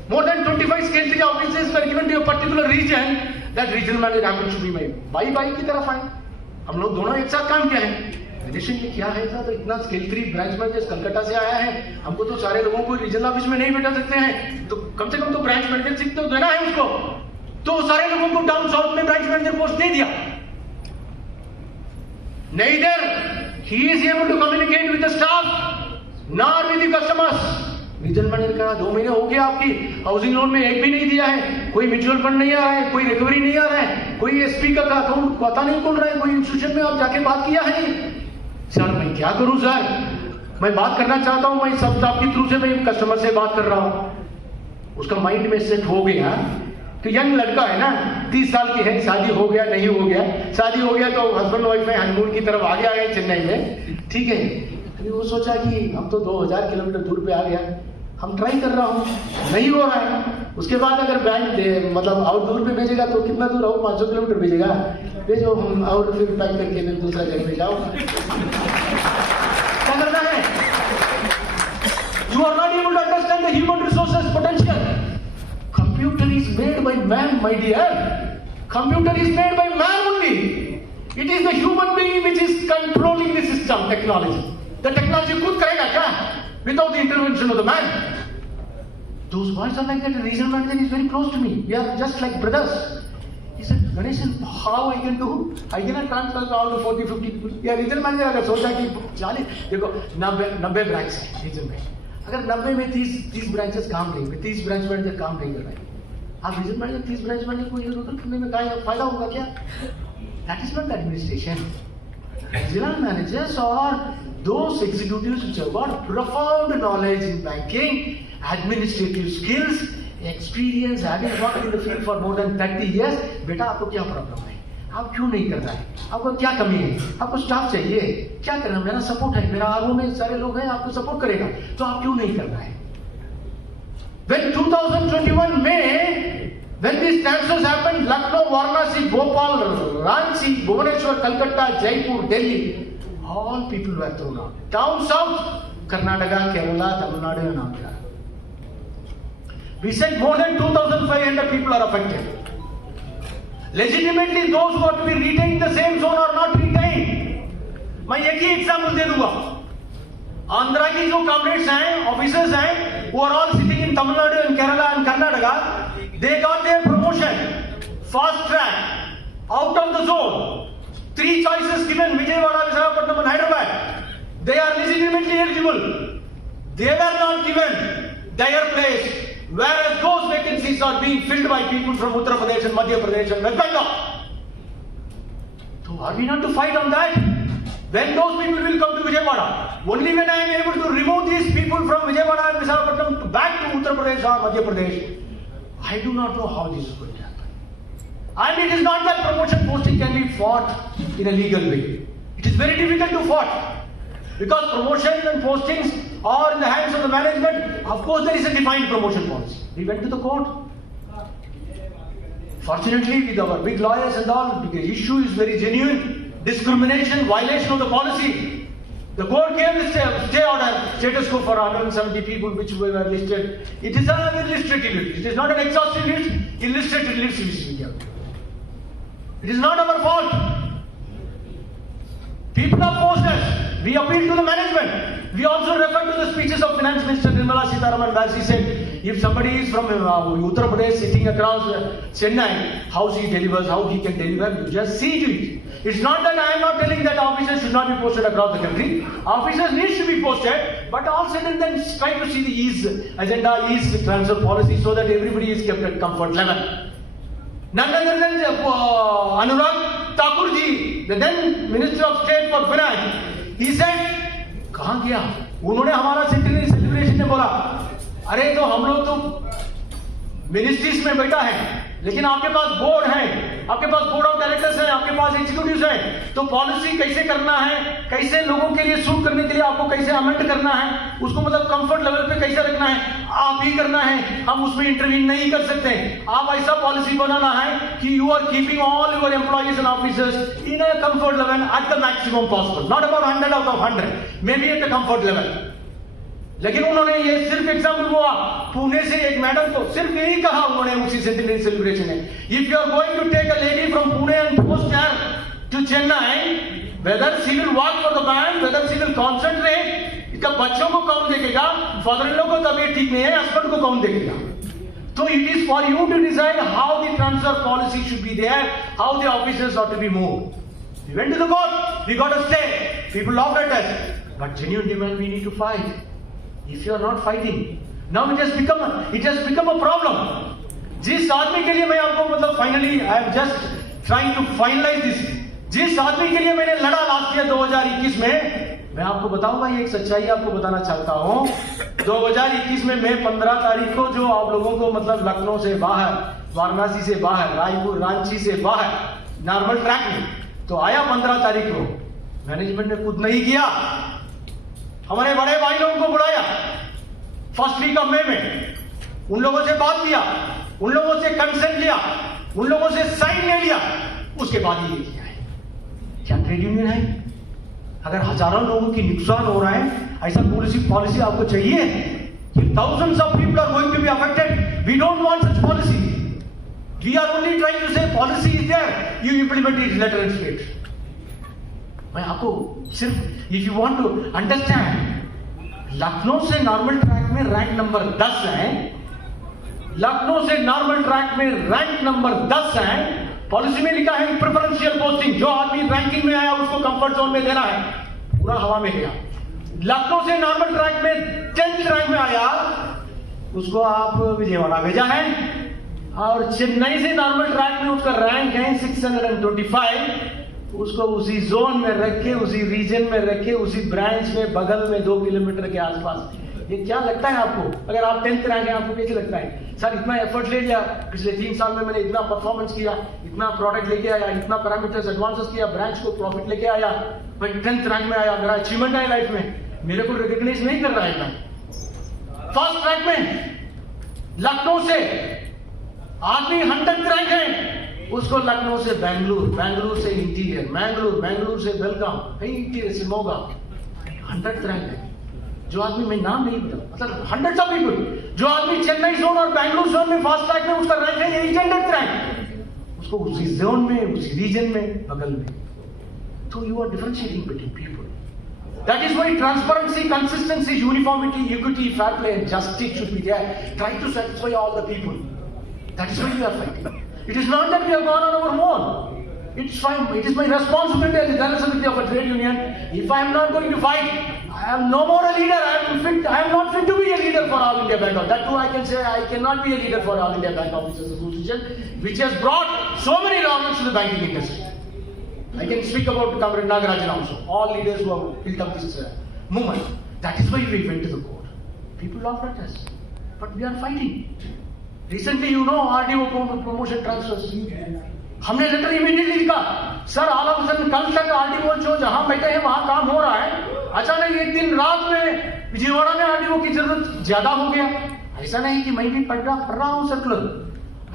More than 25 scale 3 offices were given to a particular region. That regional manager happens to be my by की तरफ आए. हम लोग दोनों एक साथ काम किया है. रिलेशन में क्या है तो इतना स्केल 3 ब्रांच मैनेजर कलकत्ता से आया है. हमको तो सारे लोगों को रीजनल ऑफिस में नहीं बैठा सकते हैं, तो कम से कम तो ब्रांच मैनेजर सीखते तो देना है उसको. तो सारे लोगों को डाउन साउथ में ब्रांच मैनेजर पोस्ट दे दिया। Neither he is able to communicate with the staff nor with the customers. Regional manager का 2 महीने हो गया, आपकी हाउसिंग लोन में एक भी नहीं दिया है, कोई म्यूचुअल फंड नहीं आ रहा है, कोई रिकवरी नहीं आ रहा है, कोई एसपी का अकाउंट पता नहीं खुल रहा है, कोई इंस्टीट्यूशन में आप जाके बात किया है नहीं। सर मैं क्या करूं सर, मैं बात करना चाहता हूं, मैं सब स्टाफ के थ्रू से मैं कस्टमर से बात कर रहा हूं। उसका माइंड में सेट हो गया तो यंग लड़का है ना, 30 साल की है, शादी हो गया नहीं हो गया, शादी हो गया तो हस्बैंड वाइफ में हनीमून की तरफ आ गया है चेन्नई में, ठीक है। तो वो सोचा कि हम तो 2000 किलोमीटर दूर पे आ गया, हम ट्राई कर रहा हूँ, नहीं हो रहा है। उसके बाद अगर बैंक मतलब और दूर पे भेजेगा तो कितना दूर और 500 किलोमीटर भेजेगा, भेजो हम और फिर पैक करके मैं दूसरा जगह में जाऊँ। क्या करना है? You are not able to understand the human resources potential. Computer is made by man, my dear. Computer is made by man only. It is the human being which is controlling the system, technology. The technology खुद करेगा क्या? Without the intervention of the man. Those words are like that. The regional manager is very close to me. We are just like brothers. He said, Ganesan, how I can do? I cannot transfer all the 40-50 people. Yeah, regional manager अगर सोचा कि 40, देखो 90 branch है regional में। अगर 90 में 30 branches काम नहीं, 30 ब्रांच मैनेजर काम नहीं कर रहे हैं, आप रीजनल मैनेजर 30 ब्रांच मैनेजर को इधर उधर करने में क्या फायदा होगा क्या? That is not administration. Regional managers are those executives which have got profound knowledge in banking, administrative skills, experience, having worked in the field for more than 30 years. बेटा आपको क्या प्रॉब्लम है, आप क्यों नहीं कर रहा है, आपको क्या कमी है, आपको स्टाफ चाहिए, क्या करना, मेरा सपोर्ट है, मेरा आरओ में सारे लोग हैं, आपको सपोर्ट करेगा, तो आप क्यों नहीं कर रहा है? When 2021 May, when these transfers happened, Lucknow, Varanasi, Bhopal, Ranchi, Bhubaneswar, Calcutta, Jaipur, Delhi, all people were thrown out. Down south, Karnataka, Kerala, Tamil Nadu and Andhra. We said more than 2,500 people are affected. Legitimately, those who are to be retained in the same zone are not retained. मैं एक ही example दे दूंगा। आंध्रा की जो comrades हैं, officers हैं, वो are all sitting in Tamil Nadu and Kerala and Karnataka, they got their promotion fast track out of the zone. 3 choices given, Vijayawada, Visakhapatnam and Hyderabad. They are legitimately eligible. They were not given their place, whereas those vacancies are being filled by people from Uttar Pradesh and Madhya Pradesh and West Bengal. So are we not to fight on that? When those people will come to Vijayawada, only when I am able to remove these people from Vijayawada and Visakhapatnam back to Uttar Pradesh or Madhya Pradesh, I do not know how this is going to happen. And it is not that promotion posting can be fought in a legal way. It is very difficult to fight. Because promotions and postings are in the hands of the management. Of course, there is a defined promotion policy. We went to the court. Fortunately, with our big lawyers and all, the issue is very genuine. Discrimination, violation of the policy. The court gave the stay order, status quo for 170 people which were listed. It is an illustrative list. It is not an exhaustive list. Illustrated list which we give. It is not our fault. People have forced us. We appeal to the management. We also refer to the speeches of Finance Minister Nirmala Sitharaman, where she said, if somebody is from Uttar Pradesh sitting across Chennai, how she delivers, how he can deliver, you just see to it. It's not that I am not telling that officers should not be posted across the country. Officers need to be posted, but all said and then try to see the ease agenda, ease transfer policy, so that everybody is kept at comfort level. None other than Anurag Thakur ji, the then Minister of State for Finance, he said, कहाँ गया? उन्होंने हमारा celebration में बोला, अरे तो हम लोग तो मिनिस्ट्रीज में बैठा है, लेकिन आपके पास बोर्ड है, आपके पास बोर्ड ऑफ डायरेक्टर्स है, आपके पास एग्जीक्यूटिव्स है, तो पॉलिसी कैसे करना है, कैसे लोगों के लिए सूट करने के लिए आपको कैसे अमेंड करना है, उसको मतलब कंफर्ट लेवल पे कैसे रखना है, आप ही करना है, हम उसमें इंटरवीन नहीं कर सकते। आप ऐसा पॉलिसी बनाना है कि you are keeping all your employees and officers in a comfort level at the maximum possible, not about 100 out of 100, may be at the comfort level. लेकिन उन्होंने ये सिर्फ एग्जाम्पल हुआ, पुणे से एक मैडम को सिर्फ यही कहा उन्होंने उसी सेंटिनरी सेलिब्रेशन में, if you are going to take a lady from Pune and post her to Chennai, whether she will work for the bank, whether she will concentrate, इसका बच्चों को कौन देखेगा, फादर इन लॉ को तबीयत ठीक नहीं है, हस्बैंड को कौन देखेगा? So it is for you to decide how the transfer policy should be there, how the officers ought to be moved. We went to the court, we got a stay, people laughed at us. But genuine demand we need to fight. If you are not fighting, now it has become a problem. जिस आदमी के लिए मैं आपको मतलब finally I am just trying to finalise this, जिस आदमी के लिए मैंने लड़ा लास्ट ईयर 2021 में, मैं आपको बताऊंगा ये एक सच्चाई आपको बताना चाहता हूं। 2021 में मैं 15 तारीख को जो आप लोगों को मतलब लखनऊ से बाहर, वाराणसी से बाहर, रायपुर रांची से बाहर नॉर्मल ट्रैक में तो आया 15 तारीख को, मैनेजमेंट ने खुद नहीं किया, हमारे बड़े भाई लोगों को बुलाया फर्स्ट वीक ऑफ मे में, उन लोगों से बात किया, उन लोगों से कंसेंट लिया, उन लोगों से साइन ले लिया, उसके बाद ये किया है। क्या ट्रेड यूनियन है? अगर हजारों लोगों की नुकसान हो रहा है, ऐसा पॉलिसी आपको चाहिए कि thousands of people are going to be affected? We don't want such policy. We are only trying to say policy is there, you implement it letter and spirit. मैं आपको सिर्फ if you want to understand, Lucknow से normal track में rank number 10 है, लखनऊ से normal track में rank number 10 है। Policy में लिखा है प्रेफरेंशियल पोस्टिंग, जो आदमी रैंकिंग में आया उसको कंफर्ट जोन में देना है, पूरा हवा में गया। लखनऊ से नॉर्मल ट्रैक में 10th रैंक में आया, उसको आप विजयवाड़ा भेजा है, और चेन्नई से नॉर्मल ट्रैक में उसका रैंक है 625, उसको उसी जोन में रखे, उसी रीजन में रखे, उसी ब्रांच में बगल में 2 किलोमीटर के आसपास। ये क्या लगता है आपको? अगर आप 10th रैंक हैं, आपको कैसे लगता है? सर इतना एफर्ट ले लिया, पिछले 3 साल में मैंने इतना परफॉर्मेंस किया, इतना प्रोडक्ट लेके आया, इतना पैरामीटर्स एडवांसेस किया, ब्रांच को प्रॉफिट लेके आया, मैं 10th रैंक में आया, मेरा अचीवमेंट है लाइफ में, मेरे को रिकॉग्नाइज नहीं कर रहा है। फर्स्ट रैंक में लखनऊ से आदमी 100th रैंक है, उसको लखनऊ से बेंगलुरु, बेंगलुरु से इंटीरियर, बेंगलुरु से बेलगाम, इंटीरियर से मोगा, 100th रैंक है। जो आदमी, मैं नाम नहीं बता, मतलब 100 ऑफ पीपल, जो आदमी चेन्नई जोन और बेंगलुरु जोन में फास्ट ट्रैक में उसका रैंक है 800th रैंक, उसको उसी जोन में, उसी रीजन में, बगल में। तो you are differentiating between people. That is why transparency, consistency, uniformity, equity, fair play and justice should be there. Try to satisfy all the people. That is why we are fighting. It is not that we have gone on our own. It's fine. It is my responsibility as a general secretary of a trade union. If I am not going to fight, I am no more a leader. I am not fit to be a leader for All India Bank. That too I can say I cannot be a leader for All India Bank Officers Association, which has brought so many problems to the banking industry. I can speak about Comrade Nagarajan also. All leaders who have built up this movement. That is why we went to the court. People laughed at us, but we are fighting. Recently, you know, RDO promotion transfers. हमने letter immediately लिखा, sir all of sudden कल तक RDO जो जहां बैठे हैं वहां काम हो रहा है, अचानक एक दिन रात में विजयवाड़ा में आरडीओ की जरूरत ज्यादा हो गया। ऐसा नहीं कि मैं भी पढ़ रहा हूं सर्कुलर,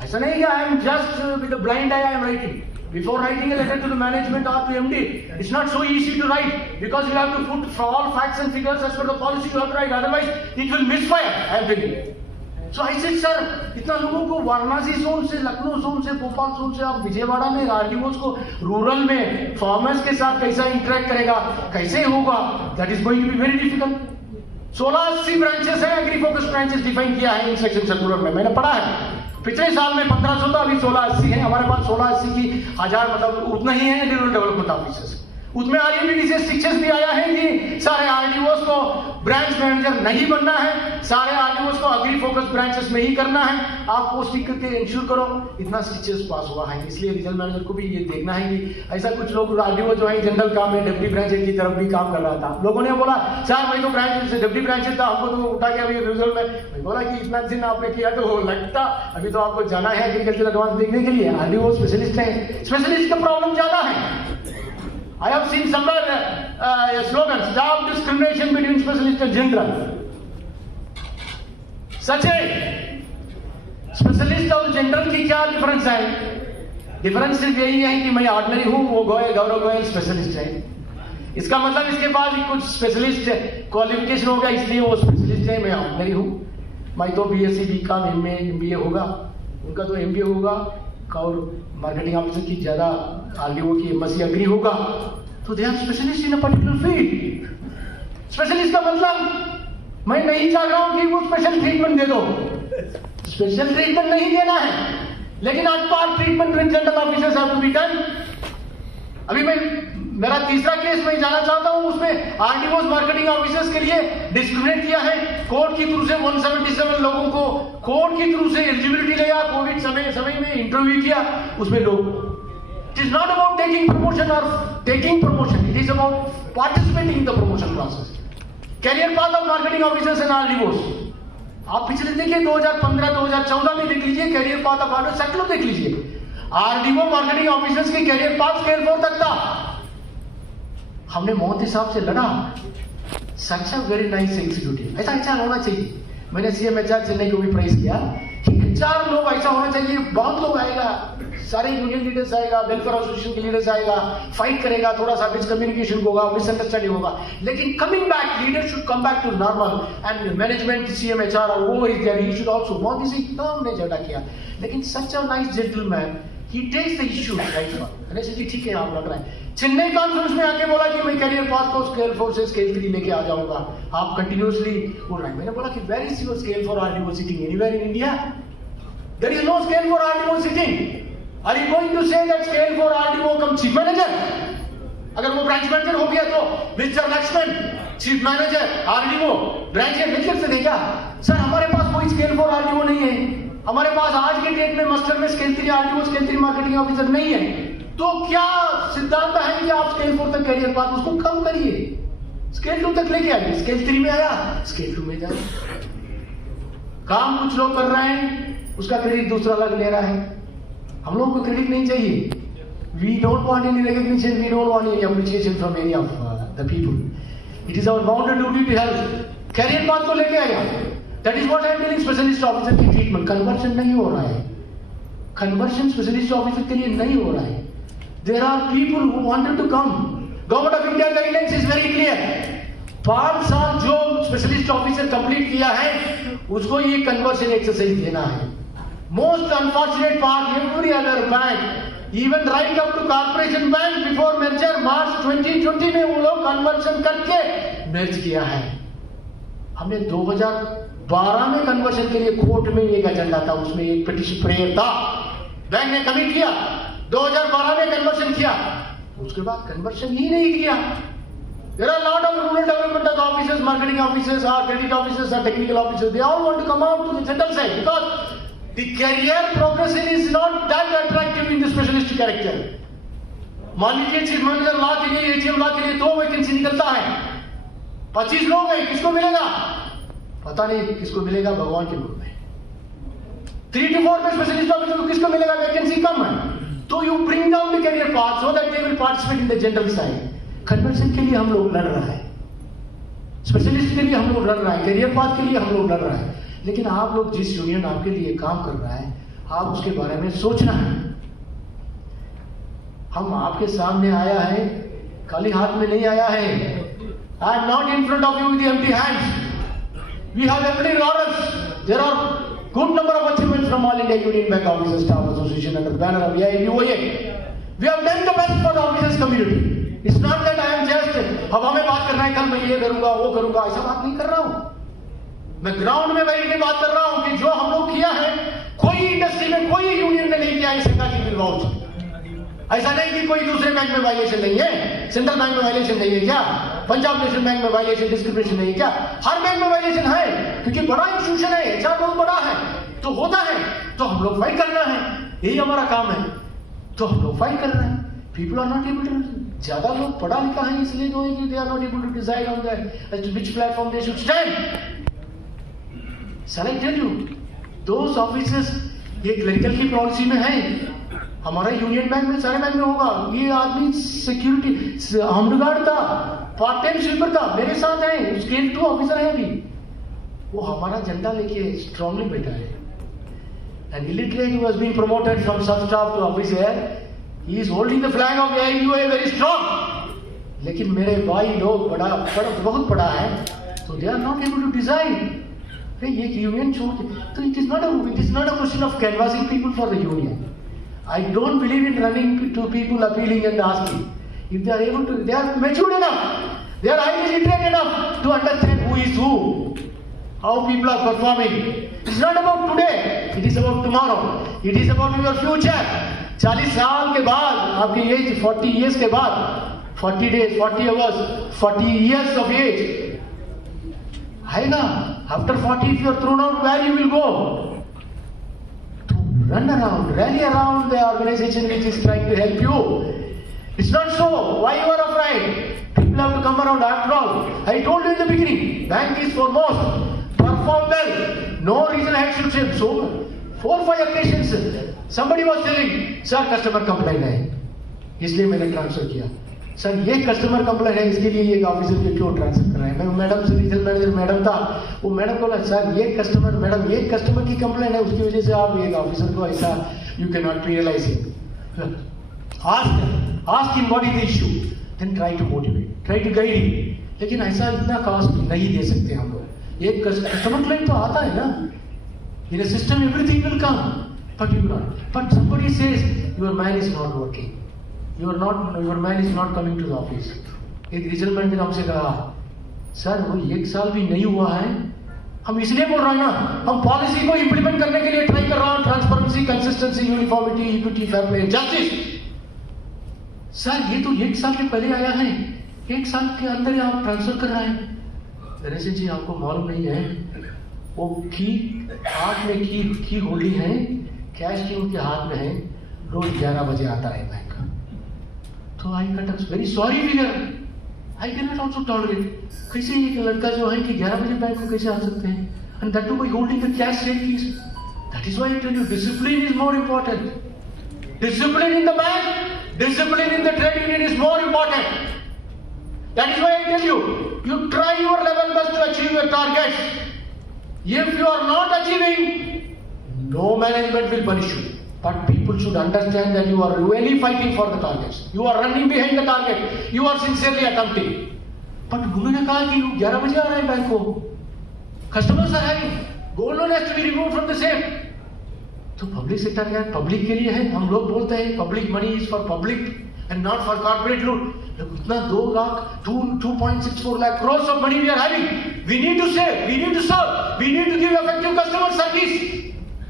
ऐसा नहीं कि आई am just with a blind I am writing. Before writing a letter to the management or to MD, it's not so easy to write, because you have to put for all facts and figures as per the policy you have to write, otherwise it will misfire, I am telling you. So I said, sir, इतना लोगों को Varanasi zone से, Lucknow zone से, Bhopal zone से, आप विजयवाड़ा में RDO को rural में फार्मर्स के साथ कैसा इंटरेक्ट करेगा, कैसे होगा? That is going to be very difficult. 1680 branches है, एग्री फोकस ब्रांचेस डिफाइन किया है इंस्ट्रक्शन सर्कुलर में, मैंने पढ़ा है। पिछले साल में 1500 था, अभी 1680 है। हमारे पास 1680 की 1000 मतलब उतना ही है रूरल डेवलपमेंट ऑफिसर्स। उसमें आईयूबी से शिक्षक भी आया है कि सारे आरडीओस को ब्रांच मैनेजर नहीं बनना है, सारे आरडीओस को अग्री फोकस ब्रांचेस में ही करना है, आप पोस्टिंग करके इंश्योर करो। इतना शिक्षक पास हुआ है, इसलिए रीजनल मैनेजर को भी ये देखना है कि ऐसा कुछ लोग आरडीओ जो है जनरल काम में डिप्टी ब्रांच की तरफ भी काम कर रहा था। लोगों ने बोला, सर मैं तो ब्रांच से डिप्टी ब्रांच था, हमको तो उठा के अभी रिजल्ट में। मैं बोला कि इतना दिन आपने किया तो लगता अभी तो आपको जाना है एग्रीकल्चर एडवांस देखने के लिए। आरडीओ स्पेशलिस्ट है, स्पेशलिस्ट का प्रॉब्लम ज्यादा है। I have seen somewhere slogans, stop discrimination between specialist and general. सच है, स्पेशलिस्ट और जनरल की क्या डिफरेंस है? डिफरेंस सिर्फ यही है कि मैं ऑर्डिनरी हूं, वो गौरव गोयल स्पेशलिस्ट है। इसका मतलब इसके बाद कुछ स्पेशलिस्ट क्वालिफिकेशन होगा, इसलिए वो स्पेशलिस्ट है, मैं ऑर्डिनरी हूं। मैं तो बीएससी बीकॉम एमए एमबीए होगा, उनका तो एमबीए होगा, और मार्केटिंग ऑफिसर की ज्यादा आरडीओ की एमएससी अग्री होगा, तो they are specialist in a particular field. Specialist का मतलब मैं नहीं चाह रहा हूं कि वो स्पेशल ट्रीटमेंट दे दो। स्पेशल ट्रीटमेंट नहीं देना है, लेकिन आज part treatment with general officers have to be done. अभी मेरा तीसरा केस मैं जाना चाहता हूं, उसमें आरडीओ मार्केटिंग ऑफिसर्स के लिए डिस्क्रिमिनेट किया है। कोर्ट की थ्रू से 177 लोगों को कोर्ट की थ्रू से एलिजिबिलिटी लिया, कोविड समय में इंटरव्यू किया, उसमें लोग। It is not about taking promotion और taking promotion, it is about participating in the promotion process. Career path of marketing officers and RDOs, आप पिछले देखिए 2015-2014 में देख लीजिए, career path of RDO sector देख लीजिए। आरडीओ मार्केटिंग ऑफिसर्स की कैरियर पाथ स्केल 4 तक था। हमने मोदी साहब से लड़ा, such a very nice executive, ऐसा अच्छा होना चाहिए। मैंने सीएम एचआर चेन्नई को भी प्रेज किया कि एचआर लोग ऐसा होना चाहिए, बहुत लोग आएगा, सारे यूनियन लीडर्स आएगा, वेलफेयर एसोसिएशन के लीडर्स आएगा, फाइट करेगा, थोड़ा सा मिसकम्युनिकेशन होगा, मिसअंडरस्टैंडिंग होगा, लेकिन coming back leader should come back to normal and management CM HR और वो is there, he should also. Modi से इतना हमने झगड़ा किया, लेकिन such a nice gentleman, he takes the issue right on। मैंने सोची ठीक है, आप लग रहा है। चेन्नई कॉन्फ्रेंस में आके बोला कि मैं कैरियर पाथ को स्केल 4 से स्केल 3 लेके आ जाऊंगा, आप कंटिन्यूअसली बोल रहे हैं। मैंने बोला कि where is your scale for RDO sitting anywhere in India? There is no scale for RDO sitting. Are you going to say that scale for RDO cum chief manager? अगर वो ब्रांच मैनेजर हो गया तो mister Laxman chief manager RDO branch manager से देगा। Sir हमारे पास कोई scale for RDO नहीं है, हमारे पास आज के डेट में मस्टर में scale 3 RDO scale 3 marketing officer नहीं है। तो क्या सिद्धांत है कि आप स्केल 4 तक कैरियर पाथ उसको कम करिए, स्केल 2 तक लेके आइए, स्केल 3 में आया स्केल 2 में जाए। काम कुछ लोग कर रहे हैं, उसका क्रेडिट दूसरा लोग ले रहा है। हम लोग को क्रेडिट नहीं चाहिए। We don't want any recognition, we don't want any appreciation from any of the people. It is our bounded duty to help. Career path को लेके आएगा, that is what I am telling. Specialist officer की treatment conversion नहीं हो रहा है, conversion specialist officer के लिए नहीं हो रहा है। There are people who wanted to come. Government of India guidelines is very clear. 5 साल जो स्पेशलिस्ट ऑफिसर कंप्लीट किया है उसको ये कन्वर्शन एक्सरसाइज देना है। Most unfortunate part, every other bank even right up to corporation bank before merger March 2020 में वो लोग कन्वर्शन करके मर्ज किया है। हमने 2012 में कन्वर्शन के लिए कोर्ट में एक एजेंडा था, उसमें एक पिटीशन प्रेयर था, बैंक ने कमिट किया, 2012 में कन्वर्शन किया, उसके बाद कन्वर्शन ही नहीं किया। There are a lot of rural development officers, marketing officers, or credit officers, or technical officers. They all want to come out to the general side because the career progression is not that attractive in the specialist character. मान लीजिए chief manager law के लिए, AGM law के लिए 2 vacancy निकलता है, 25 लोग हैं, किसको मिलेगा पता नहीं, किसको मिलेगा भगवान के रूप में। 3 to 4 में स्पेशलिस्ट ऑफिसर को किसको मिलेगा, वैकेंसी कम है, तो you bring down the career path so that they will participate in the general side. Conversion के लिए हम लोग लड़ रहा है, स्पेशलिस्ट के लिए हम लोग लड़ रहा है, कैरियर पाथ के लिए हम लोग लड़ रहा है। लेकिन आप लोग जिस यूनियन आपके लिए काम कर रहा है, आप उसके बारे में सोचना है। हम आपके सामने आया है, खाली हाथ में नहीं आया है। I am not in front of you with empty hands. We have every laurels. There are good number of achievements from All India Union Bank Officers Staff Association under the banner of AIBOA. We have done the best for the officers community. It's not that I am just हवा में बात करना है, कल मैं ये करूंगा वो करूंगा, ऐसा बात नहीं कर रहा हूं। मैं ग्राउंड में बैठ के बात कर रहा हूं कि जो हम लोग किया है, कोई इंडस्ट्री में कोई यूनियन ने नहीं किया है। सिग्नेचरी वाउच ऐसा नहीं कि कोई दूसरे बैंक में वायलेशन नहीं है, सेंट्रल बैंक में वायलेशन नहीं है क्या, पंजाब नेशनल बैंक में वायलेशन डिस्क्रिमिनेशन नहीं है क्या? हर बैंक में वायलेशन है, क्योंकि बड़ा इंस्टीट्यूशन है, एचआर बहुत बड़ा है, तो होता है, तो हम लोग फाइट करना है, यही हमारा काम है, तो हम लोग फाइट कर रहे हैं। People are not able to, ज्यादा लोग पढ़ा लिखा है इसलिए तो they are not able to decide on that which platform they should stand. Shall I tell you, those officers ये क्लरिकल की पॉलिसी में है, हमारा यूनियन बैंक में सारे बैंक में होगा। ये आदमी सिक्योरिटी होम गार्ड था, पार्ट टाइम स्वीपर था, मेरे साथ है, स्केल 2 ऑफिसर है अभी, वो हमारा झंडा लेके स्ट्रांगली बैठा है। And illiterate who has been promoted from sub staff to officer, he is holding the flag of AIUBOA very strong. लेकिन मेरे भाई लोग बहुत बड़ा है, तो they are not able to decide ये यूनियन छोड़ के। तो it is not a question of canvassing people for the union. I don't believe in running to people appealing and asking. If they are able to, they are matured enough, they are highly literate enough to understand who is who. how people are performing. It's not about today, it is about tomorrow. It is about your future. 40 साल के बाद, आपकी as 40 years के बाद, 40 days, 40 hours, 40 years of age. आएगा. After 40, if you are thrown out, where you will go? To run around, rally around the organization which is trying to help you. It's not so. Why you are afraid? People have to come around. After all, I told you in the beginning, bank is foremost. Perform well. No reason I should say so. 4 or 5 occasions, somebody was telling, sir, customer complaint है, इसलिए मैंने transfer किया. Sir ये customer complaint है, इसके लिए एक officer के क्यों ट्रांसफर कर रहे हैं? मैं मैडम से रीजनल मैनेजर मैडम था, वो मैडम बोला सर ये कस्टमर मैडम ये कस्टमर की कंप्लेंट है, उसकी वजह से आप एक ऑफिसर को ऐसा you can not realise it. Ask him what is the issue, then try to motivate, try to guide him. लेकिन ऐसा इतना कॉस्ट नहीं दे सकते हम लोग. एक कस्टमर क्लेम तो आता है ना. In a system, everything will come, but you not. But somebody says your man is not working. Your man is not coming to the office. एक रीजनल मैनेजर हमसे कहा, सर वो 1 साल भी नहीं हुआ है. हम इसलिए बोल रहे हैं ना, हम पॉलिसी को इंप्लीमेंट करने के लिए ट्राई कर रहा हूं. Transparency, consistency, uniformity, equity, fair play, justice. Sir ये तो 1 साल के पहले आया है, 1 साल के अंदर आप ट्रांसफर कर रहे हैं. गणेशन जी आपको मालूम नहीं है, वो हाथ में की होल्डिंग है, कैश की उनके हाथ में है, रोज 11 बजे आता है बैंक. तो I cut very sorry figure, I can not also tolerate. कैसे एक लड़का जो है कि 11 बजे बैंक को कैसे आ सकते हैं, and that too by holding the cash rate keys. That is why I tell you discipline is more important. Discipline in the bank, discipline in the trade union is more important. That is why I tell you, you try your level best to achieve your targets. If you are not achieving, no management will punish you. But people should understand that you are really fighting for the targets. You are running behind the target. You are sincerely attempting. But उन्होंने कहा कि 11 बजे आ रहे हैं bank को. Customers are having. Gold loan has to be removed from the safe. तो public sector क्या है? पब्लिक के लिए है. हम लोग बोलते हैं public money is for public and not for corporate loot. इतना 2.64 lakh crores of money we are having. We need to save, we need to serve, we need to give effective customer service.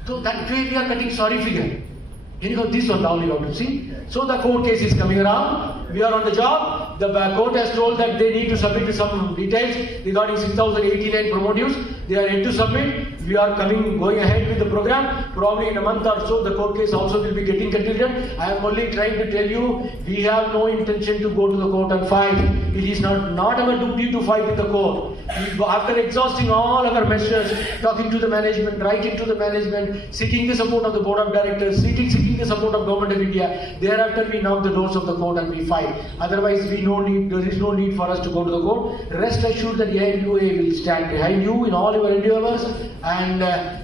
So that way we are getting sorry figure. Anyhow, this was only how to see. So the court case is coming around. We are on the job. The court has told that they need to submit some details regarding 6,089 promotives. They are yet to submit. We are going ahead with the program. Probably in a month or so, the court case also will be getting concluded. I am only trying to tell you, we have no intention to go to the court and fight. It is not our duty to fight in the court. After exhausting all our measures, talking to the management, writing to the management, seeking the support of the board of directors, seeking the support of government of India, thereafter we knock the doors of the court and we fight. Otherwise, there is no need for us to go to the court. Rest assured that the AIBOA will stand behind you in all your endeavors, and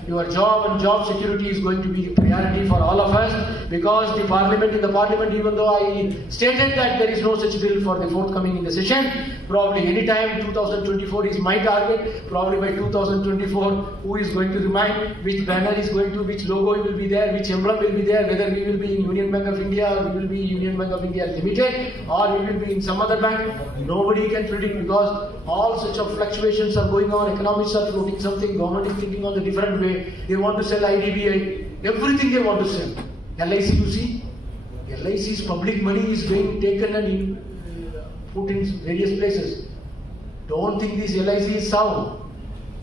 your job and job security is going to be a priority for all of us, because in the parliament, even though I stated that there is no such bill for the forthcoming in the session, probably any time 2024 is my target. Probably by 2024, who is going to remind, which banner is going to, which logo will be there, which emblem will be there, whether we will be in Union Bank of India, or we will be Union Bank of India Limited, or we will be in some other bank. Nobody can predict, because all such of fluctuations are going on. Economists are floating something, government is thinking on the different way. They want to sell IDBI, everything they want to sell. LIC, you see, LIC's public money is being taken and put in various places. Don't think this LIC is sound.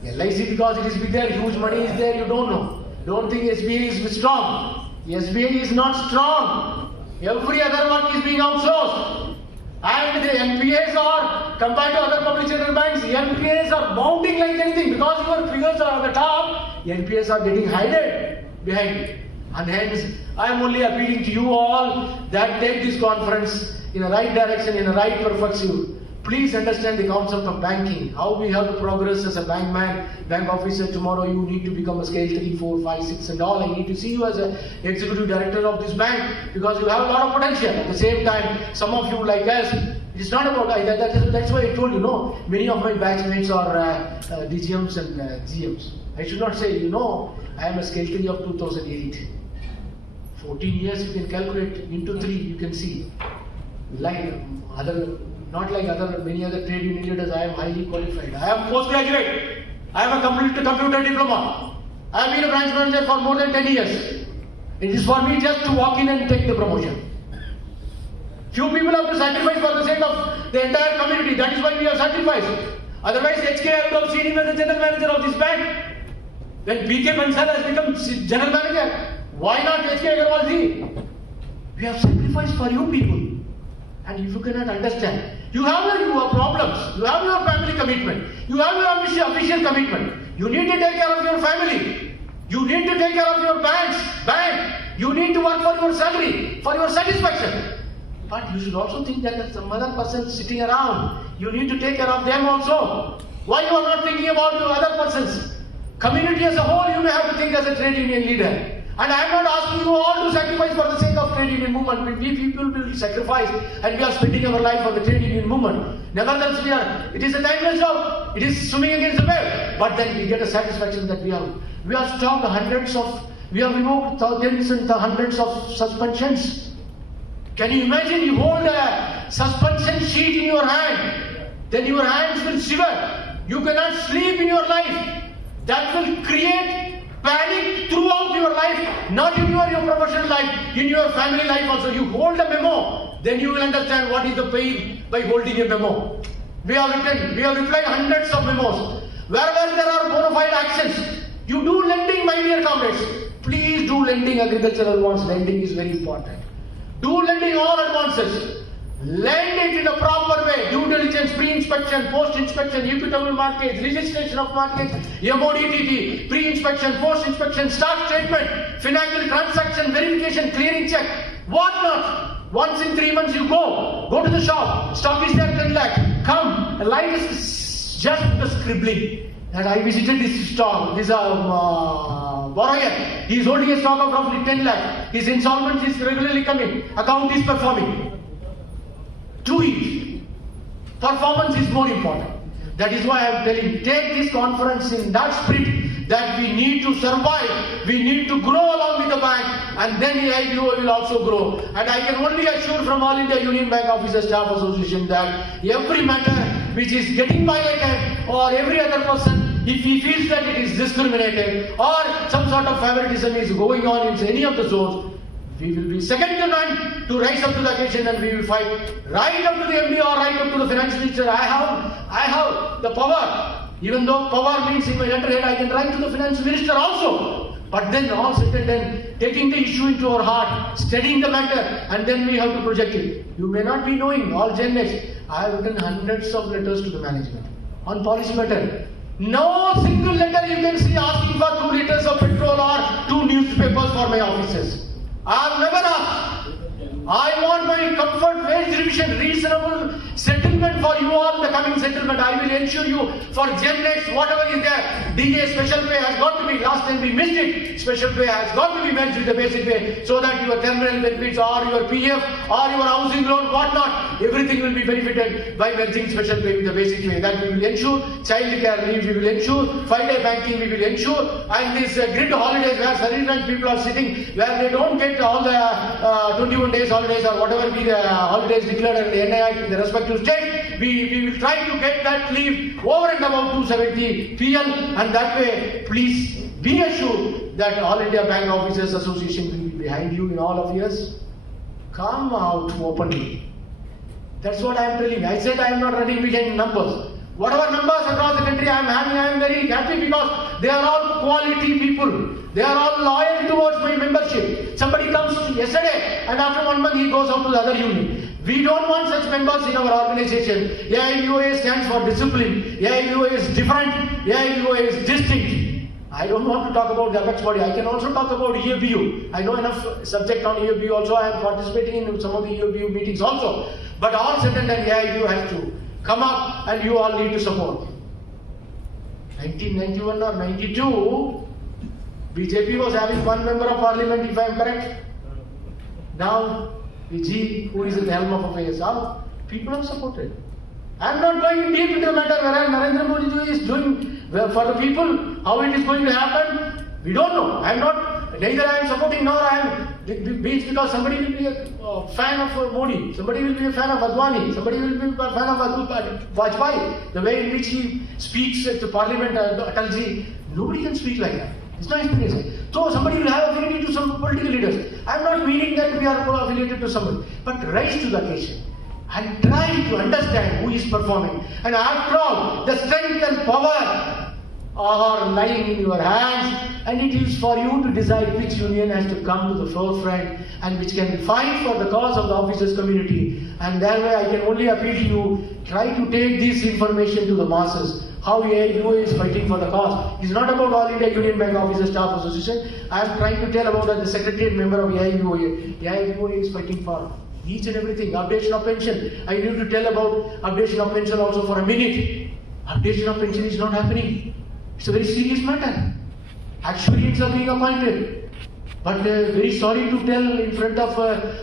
LIC, because it is there, huge money is there, you don't know. Don't think SBI is strong. SBI is not strong. Every other one is being outsourced. And the NPAs are, compared to other public sector banks, NPAs are mounting like anything, because your figures are on the top, NPAs are getting hidden behind it. And hence, I am only appealing to you all that take this conference in the right direction, in the right perspective. Please understand the concept of banking, how we have to progress as a bankman, bank officer. Tomorrow you need to become a scale 3, 4, 5, 6 and all. I need to see you as an executive director of this bank, because you have a lot of potential. At the same time, some of you like us, it's not about that's why I told you, no, many of my batchmates are DGMs and GMs. I should not say, I am a scale 3 of 2008. 14 years you can calculate into 3, you can see. Not like many other trade union leaders, I am highly qualified. I am postgraduate. I am a computer diploma. I have been a branch manager for more than 10 years. It is for me just to walk in and take the promotion. Few people have to sacrifice for the sake of the entire community. That is why we have sacrificed. Otherwise, HK I would have seen him as the general manager of this bank. When BK Bansal has become general manager, why not HK Agarwal ji? We have sacrificed for you people. And if you cannot understand, you have your problems, you have your family commitment, you have your official commitment. You need to take care of your family. You need to take care of your bank. You need to work for your salary, for your satisfaction. But you should also think that there's some other person sitting around. You need to take care of them also. Why you are not thinking about your other persons? Community as a whole, you may have to think as a trade union leader. And I am not asking you all to sacrifice for the sake of trade union movement. We people will sacrifice and we are spending our life on the trade union movement. Nevertheless, it is a timeless job. It is swimming against the wave. But then we get a satisfaction that we have stopped we have removed thousands and hundreds of suspensions. Can you imagine you hold a suspension sheet in your hand, then your hands will shiver. You cannot sleep in your life. That will create panic throughout your life, not in your professional life, in your family life also. You hold a memo, then you will understand what is the pain by holding a memo. We have replied hundreds of memos. Wherever there are bona fide actions, you do lending, my dear comrades. Please do lending, agricultural loans. Lending is very important. Do lending all advances. Lend it in a proper way. Due diligence, pre-inspection, post-inspection, equitable mortgage, registration of mortgage, MODTT, pre-inspection, post-inspection, stock statement, financial transaction, verification, clearing check, what not. Once in 3 months you go to the shop, stock is there 10 lakh, come, line is just the scribbling. And I visited this stall, this borrower, he is holding a stock of roughly 10 lakh. His insolvency is regularly coming. Account is performing. Do it. Performance is more important. That is why I am telling, take this conference in that spirit that we need to survive, we need to grow along with the bank, and then the AIBOA will also grow. And I can only assure from All India Union Bank Officers Staff Association that every matter which is getting violated or every other person, if he feels that it is discriminated or some sort of favoritism is going on in any of the zones, we will be second to none to rise up to the occasion, and we will fight right up to the MD or right up to the finance minister. I have the power. Even though power means in my letterhead, I can write to the finance minister also. But then all said and done, taking the issue into our heart, studying the matter, and then we have to project it. You may not be knowing, all Gen X, I have written hundreds of letters to the management on policy matter. No single letter you can see asking for 2 liters of petrol or 2 newspapers for my officers. I have never asked. I want my comfort wage revision, reasonable settlement for you all, the coming settlement. I will ensure you for Gen X, whatever is there, DA special pay has got to be, last time we missed it, special pay has got to be merged with the basic pay so that your terminal benefits or your PF or your housing loan, whatnot, everything will be benefited by merging special pay with the basic pay. That we will ensure. Child care leave we will ensure. 5-day banking we will ensure. And these grid holidays where service rank people are sitting, where they don't get all the 21 days holidays or whatever be the holidays declared in the NII in the respective state, we will try to get that leave over and above 270 PL, and that way please be assured that All India Bank Officers Association will be behind you in all of yours. Come out openly. That's what I am telling. I said I am not running behind numbers. Whatever numbers across the country I am having, I am very happy because they are all quality people. They are all loyal towards my membership. Somebody comes yesterday and after 1 month he goes out to the other union. We don't want such members in our organization. AIUBOA stands for discipline. AIUBOA is different. AIUBOA is distinct. I don't want to talk about the apex body. I can also talk about AIBOA. I know enough subject on AIBOA also. I am participating in some of the AIBOA meetings also. But all said and done, AIBOA has to come up and you all need to support. 1991 or 92, BJP was having 1 member of parliament, if I am correct. Now, G, who is at the helm of affairs, people have supported. I am not going deep into the matter where Narendra Modi is doing for the people, how it is going to happen. We don't know. I am not, neither I am supporting nor I am means because somebody will be a fan of Modi, somebody will be a fan of Advani, somebody will be a fan of Vajpayee. The way in which he speaks at the parliament, Atalji, nobody can speak like that. It's not experience. So somebody will have affinity to some political leaders. I'm not meaning that we are affiliated to somebody, but rise to the occasion and try to understand who is performing. And after all, the strength and power are lying in your hands, and it is for you to decide which union has to come to the forefront and which can fight for the cause of the officers community. And thereby I can only appeal to you, try to take this information to the masses. How AIBOA is fighting for the cause. It's not about All India Union Bank Officers Staff Association. I am trying to tell about the secretariat member of AIBOA. AIBOA is fighting for each and everything. Updation of pension. I need to tell about updation of pension also for a minute. Updation of pension is not happening. It's a very serious matter. Actuaries are being appointed. But very sorry to tell in front of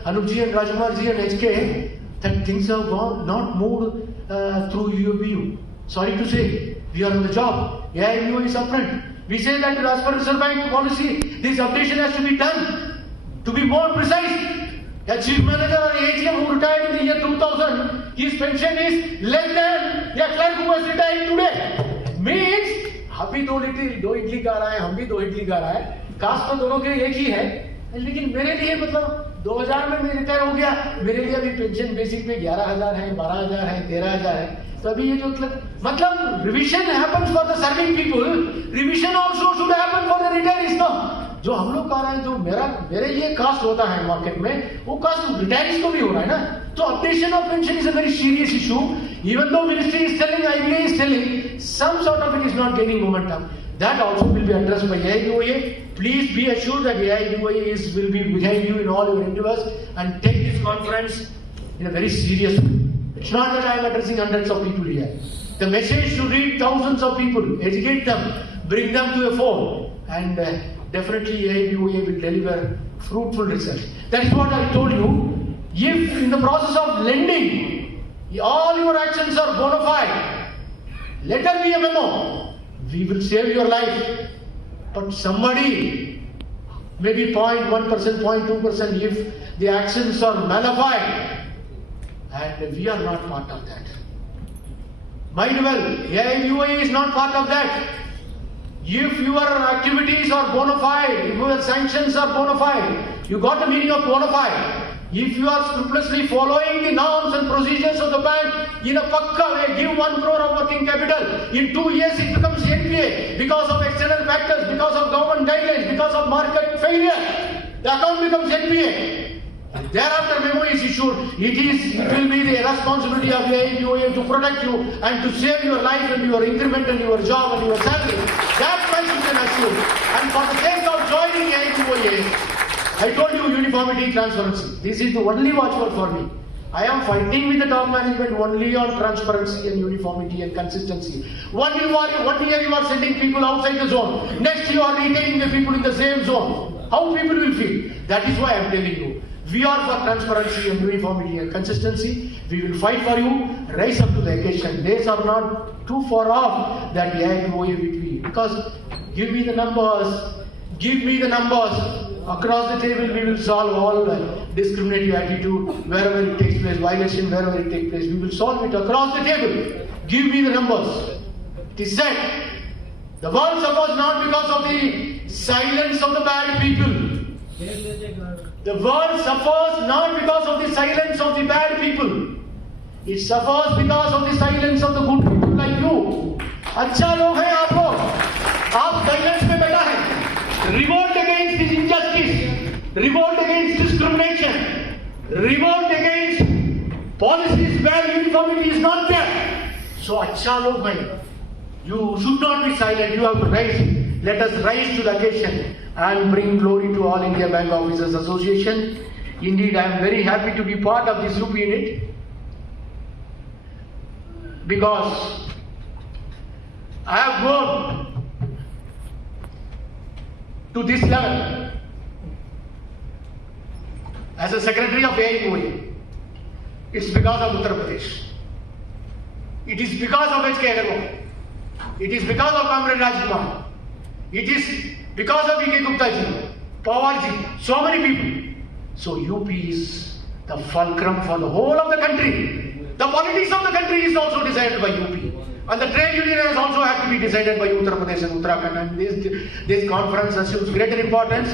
Anupji and Rajkumarji and HK that things have not moved through UBU. Sorry to say, we are on the job. AIBOA is upfront. We say that as per Reserve Bank policy, this updation has to be done. To be more precise, a chief manager or AGM who retired in the year 2000, his pension is less than a clerk who has retired today. Means, हम भी दो इडली खा रहा है, हम भी 2 इडली खा रहा है. कास्ट तो दोनों के एक ही है, लेकिन मेरे लिए मतलब 2000 में मैं रिटायर हो गया, मेरे लिए अभी पेंशन बेसिक पे 11,000 है, 12,000 है, 13,000 है. तो अभी ये जो मतलब revision happens for the serving people, revision also should happen for the retirees. No, जो हम लोग कह रहे हैं, जो मेरे लिए कास्ट होता है मार्केट में, वो कास्ट रिटायरीज को भी हो रहा है ना. तो updation of pension is a very serious issue. Even though ministry is telling, IBA is telling, some sort of it is not gaining momentum. That also will be addressed by AIUBOA. Please be assured that AIUBOA will be behind you in all your endeavors and take this conference in a very serious way. It's not that I am addressing hundreds of people here. The message should reach thousands of people, educate them, bring them to a fold, and definitely AIUBOA will deliver fruitful results. That is what I told you. If in the process of lending, all your actions are bona fide, let there be a memo. We will save your life. But somebody, maybe 0.1%, 0.2%, if the actions are nullified, and we are not part of that. Mind well, AIBOA is not part of that. If your activities are bona fide, if your sanctions are bona fide, you got the meaning of bona fide. If you are scrupulously following the norms and procedures of the bank in a pakka way, give 1 crore of working capital, in 2 years it becomes NPA because of external factors, because of government guidelines, because of market failure. The account becomes NPA. Thereafter memo is issued. It will be the responsibility of the AIBOA to protect you and to save your life and your increment and your job and your salary. That much you can assure. And for the sake of joining AIBOA, I told you uniformity, transparency. This is the only watchword for me. I am fighting with the top management only on transparency and uniformity and consistency. One year you are sending people outside the zone. Next you are retaining the people in the same zone. How people will feel? That is why I am telling you. We are for transparency and uniformity and consistency. We will fight for you. Rise up to the occasion. Days are not too far off that the AIBOA will be. Because give me the numbers. Give me the numbers. Across the table, we will solve all discriminatory attitude wherever it takes place, violation wherever it takes place. We will solve it across the table. Give me the numbers. It is said, the world suffers not because of the silence of the bad people. The world suffers not because of the silence of the bad people. It suffers because of the silence of the good people like you. अच्छा लोग हैं आप लोग. आप silence में बैठा है. Revolt against this injustice, revolt against discrimination, revolt against policies where uniformity is not there. So, अच्छा लोग भाई, you should not be silent. You have to rise. Let us rise to the occasion and bring glory to All India Bank Officers Association. Indeed, I am very happy to be part of this group unit because I have grown to this level as a secretary of AIUBOA. It's because of Uttar Pradesh. It is because of HK Agarwal. It is because of Comrade Rajkumar. It is because of E.K. Gupta ji, Pawar ji, so many people. So UP is the fulcrum for the whole of the country. The politics of the country is also decided by UP. And the trade union has also had to be decided by Uttar Pradesh and Uttarakhand. And this conference assumes greater importance.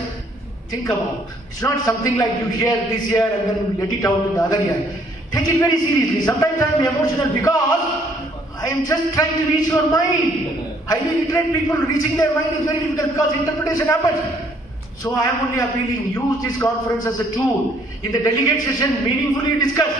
Think about. It's not something like you hear this year and then let it out in the other year. Take it very seriously. Sometimes I am emotional because I am just trying to reach your mind. Highly literate people reaching their mind is very difficult because interpretation happens. So I am only appealing, use this conference as a tool. In the delegate session, meaningfully discuss.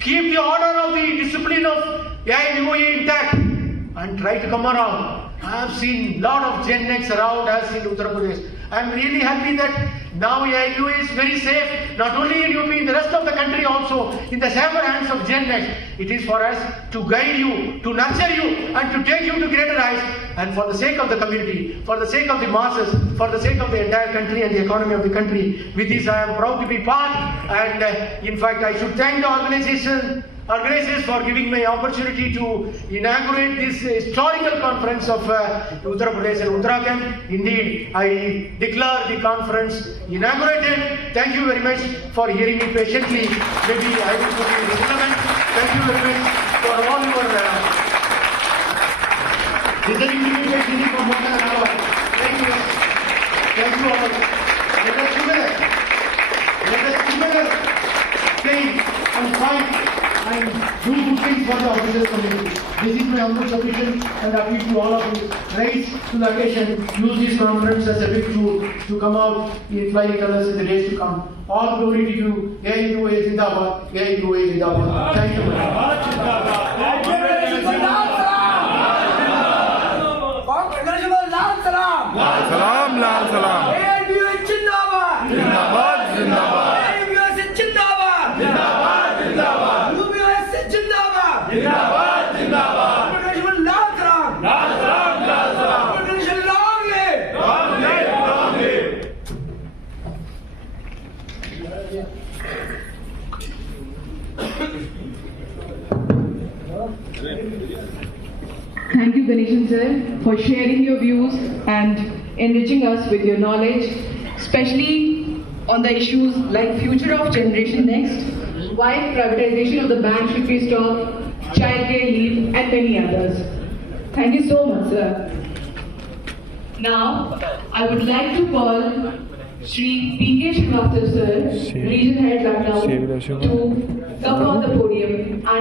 Keep the order of the discipline of AIBOA intact and try to come around. I have seen lot of Gen X around us in Uttar Pradesh. I am really happy that now AIUBOA is very safe, not only in UP, in the rest of the country also, in the safer hands of Gen X. It is for us to guide you, to nurture you, and to take you to greater heights. And for the sake of the community, for the sake of the masses, for the sake of the entire country and the economy of the country, with this I am proud to be part. And in fact, I should thank the organizers for giving me opportunity to inaugurate this historical conference of Uttar Pradesh and Uttarakhand. Indeed, I declare the conference inaugurated. Thank you very much for hearing me patiently. Maybe I will put it in relevant. Thank you very much for all your listening to me patiently for more than an hour. Thank you. Thank you all. Let us together stay and fight and do good things for the officers community. This is my humble submission and appeal to all of you. Rise to the occasion, use this conference as a big tool to come out in flying colors in the days to come. All glory to you. AIUBOA Zindabad. AIUBOA Zindabad. Thank you very much. Salam, Lal Salam. AIBOA Zindabad. Zindabad, Zindabad. AIBOA Zindabad. Zindabad, Zindabad. UBOA Zindabad. Zindabad, Zindabad. Congratulations, Lal Salam. Lal Salam, Lal Salam. Congratulations, long live. Long live, long live. Thank you, Ganesan sir, for sharing your views and enriching us with your knowledge, especially on the issues like future of Generation Next, why privatization of the bank should be stopped, childcare leave, and many others. Thank you so much, sir. Now, I would like to call Shri P.K. Srivastava sir, Region Head Lucknow, to come on the podium.